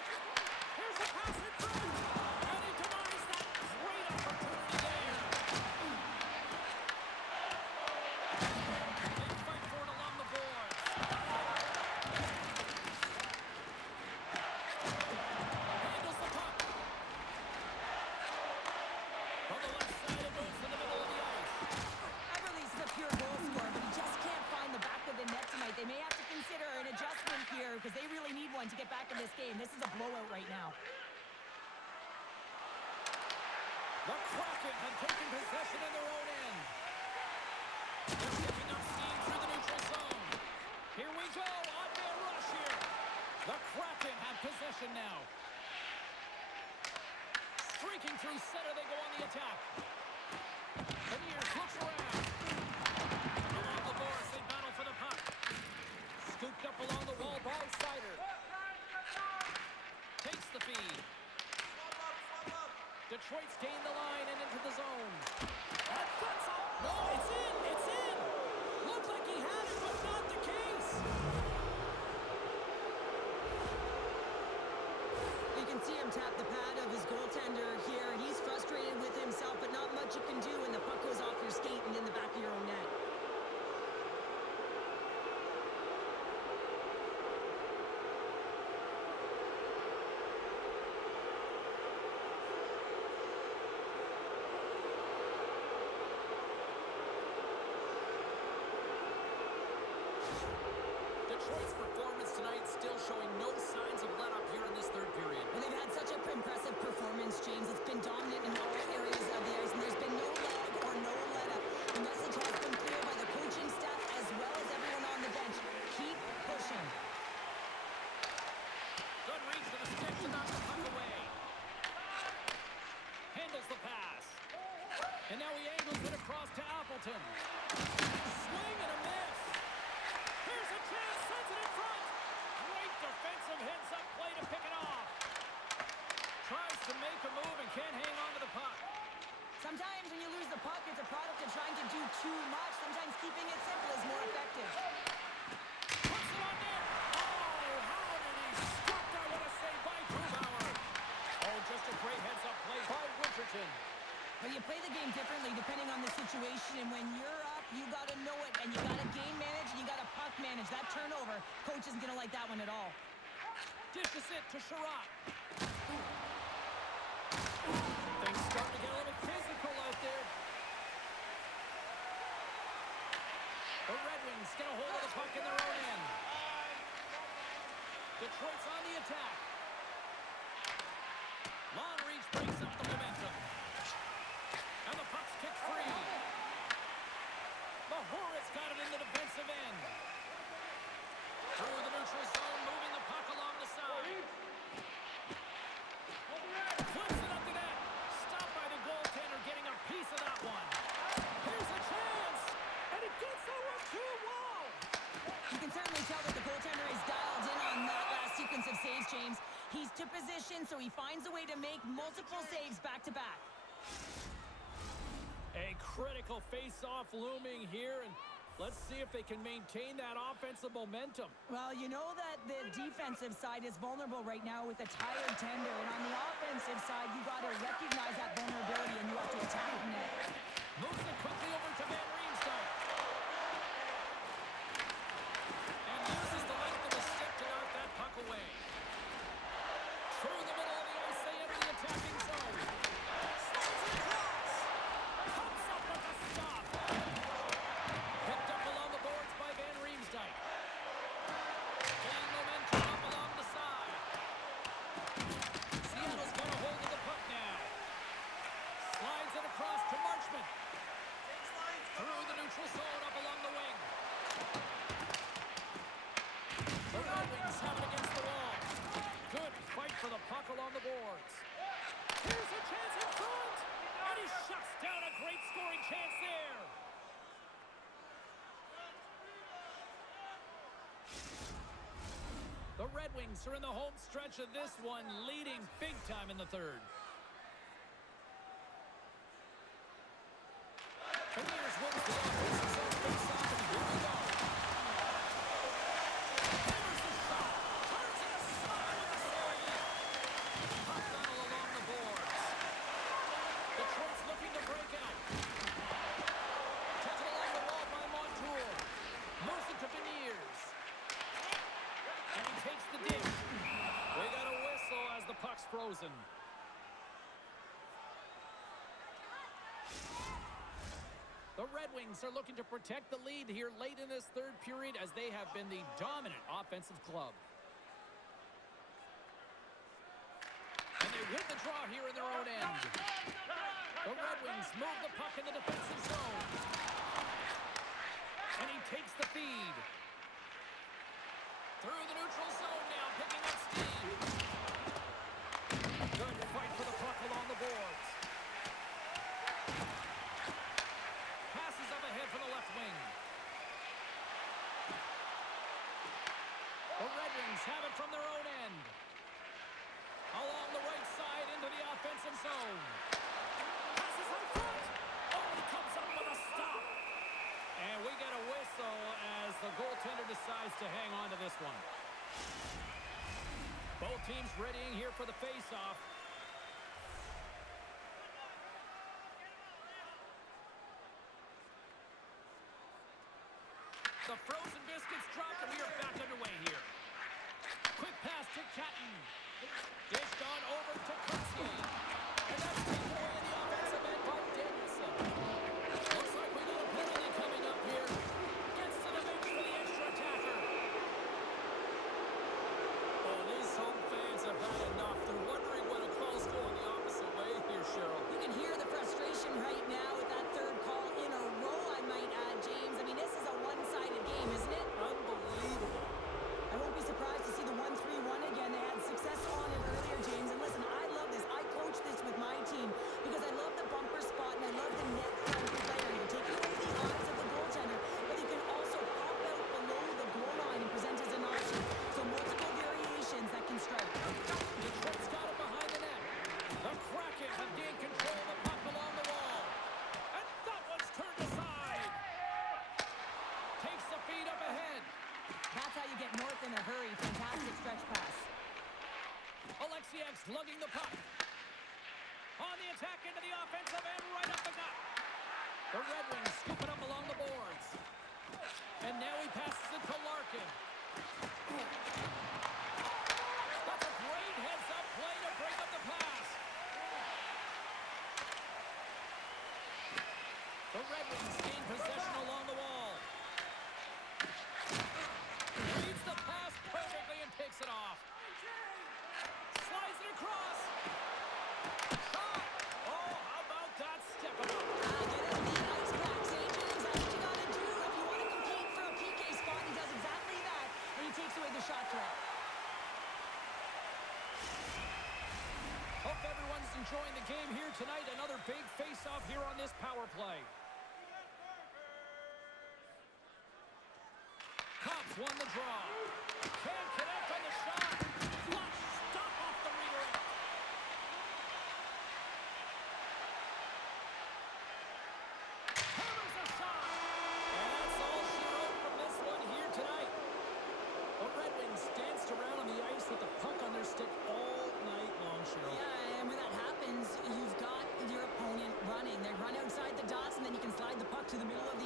Here's a pass in front. And he denies that great opportunity there. They fight for it along the boards. Handles the puck. On the left side, it goes to the middle of the ice. Eberle's the pure goal scorer, but he just can't find the back of the net tonight. They may have to consider an adjustment here because they really need one to get back in this game. This is a blowout right now. The Kraken have taken possession in their own end. They're picking up steam through the neutral zone. Here we go. On-man rush here. The Kraken have possession now. Streaking through center, they go on the attack. Beniers looks around. Along the boards, they battle for the puck. Scooped up along the wall by Sider. Takes the feed. Detroit's gained the line and into the zone. That cuts up. No, it's in. It's in. Looked like he had it, but not the case. You can see him tap the pad of his goaltender here. He's frustrated with himself, but not much you can do when the puck goes off your skate and in the back of your own net. Detroit's performance tonight still showing no signs of let up here in this third period. Well, they've had such an impressive performance, James. It's been dominant in Winterton. Swing and a miss. Here's a chance. Sends it in front. Great defensive heads-up play to pick it off. Tries to make a move and can't hang on to the puck. Sometimes when you lose the puck, it's a product of trying to do too much. Sometimes keeping it simple is more effective. Puts it on net. Oh, how did he stop that? What a save by Grubauer. Oh, just a great heads-up play by Winterton. But you play the game differently depending on the situation. And when you're up, you got to know it. And you got to game manage and you got to puck manage. That turnover, coach isn't going to like that one at all. Dishes it to Sherratt. Things starting to get a little physical out there. The Red Wings get a hold of the puck in their own end. Detroit's on the attack. Long reach breaks up the momentum. And the puck's kicked free. Mahorit's got it in the defensive end. Through the neutral zone, moving the puck along the side. Flips it up the net. Stopped by the goaltender, getting a piece of that one. Here's a chance. And it gets over too well. You can certainly tell that the goaltender is dialed in on that last sequence of saves, James. He's to position, so he finds a way to make multiple saves back-to-back. A critical face-off looming here, and let's see if they can maintain that offensive momentum. Well, you know that the defensive side is vulnerable right now with a tired tender, and on the offensive side, you got to recognize that vulnerability and you have to attack the net. Moves it quickly over to Van Riemsdyk. And uses the length of the stick to knock that puck away. Through the middle of the ice, they enter the attacking zone. Slides it across. Comes up with a stop. Picked up along the boards by Van Riemsdyk. Gaining momentum up along the side. Seattle's got a hold of the puck now. Slides it across to Marchment. Through the neutral zone up along the wing. The Red Wings have it against the wall. Good fight for the puck along the boards. Here's a chance in front. And he shuts down a great scoring chance there. The Red Wings are in the home stretch of this one, leading big time in the third. Premiers wins the offensive zone face-off, and here we go. Hammers the shot. Turns it aside with a save. Puck battle along the boards. Detroit's looking to break out. Takes it along the wall by Montour. Moves it to Beniers. And he takes the dish. We got a whistle as the puck's frozen. The Red Wings are looking to protect the lead here late in this third period as they have been the dominant offensive club. And they win the draw here in their own end. The Red Wings move the puck in the defensive zone. And he takes the feed. Through the neutral zone now, picking up steam. Good fight for the puck along the boards. Passes up ahead for the left wing. The Red Wings have it from their own end. Along the right side into the offensive zone. Passes out front. Oh, he comes up with a stop. And we get a whistle as the goaltender decides to hang on to this one. Both teams readying here for the face-off. The frozen biscuits dropped, and we are back underway here. Quick pass to Catton. Dished on over to Kurtzky. And that's taken away in the offensive end by Danielson. Looks like we got a penalty coming up here. Gets to the bench for the extra attacker. Oh, these home fans have had enough. They're wondering when a call's going the opposite way here, Cheryl. You can hear the frustration right now with that third call in a row, I might add, James. I mean, this is a one-sided game, isn't it? Unbelievable. I won't be surprised to see the 1-3-1 again. They had success on it earlier, James. And listen, I love this. I coach this with my team. defensive end right up the gut. The Red Wings scoop it up along the boards. And now he passes it to Larkin. That's a great heads-up play to break up the pass. The Red Wings gain possession along the wall. Reads the pass perfectly and picks it off. Slides it across. Shot. Oh, how about that step up? Get out of the ice box, eh, James? That's what you gotta do if you want to compete for a PK spot. He does exactly that, and he takes away the shot threat. Hope everyone's enjoying the game here tonight. Another big face-off here on this power play. Cops won the draw. Can't connect on the shot. Flush. Stop off the redirect. Hammers a shot. And that's all she wrote from this one here tonight. The Red Wings danced around on the ice with the puck on their stick all night long, Cheryl. Yeah, and when that happens, you've got your opponent running. They run outside the dots, and then you can slide the puck to the middle of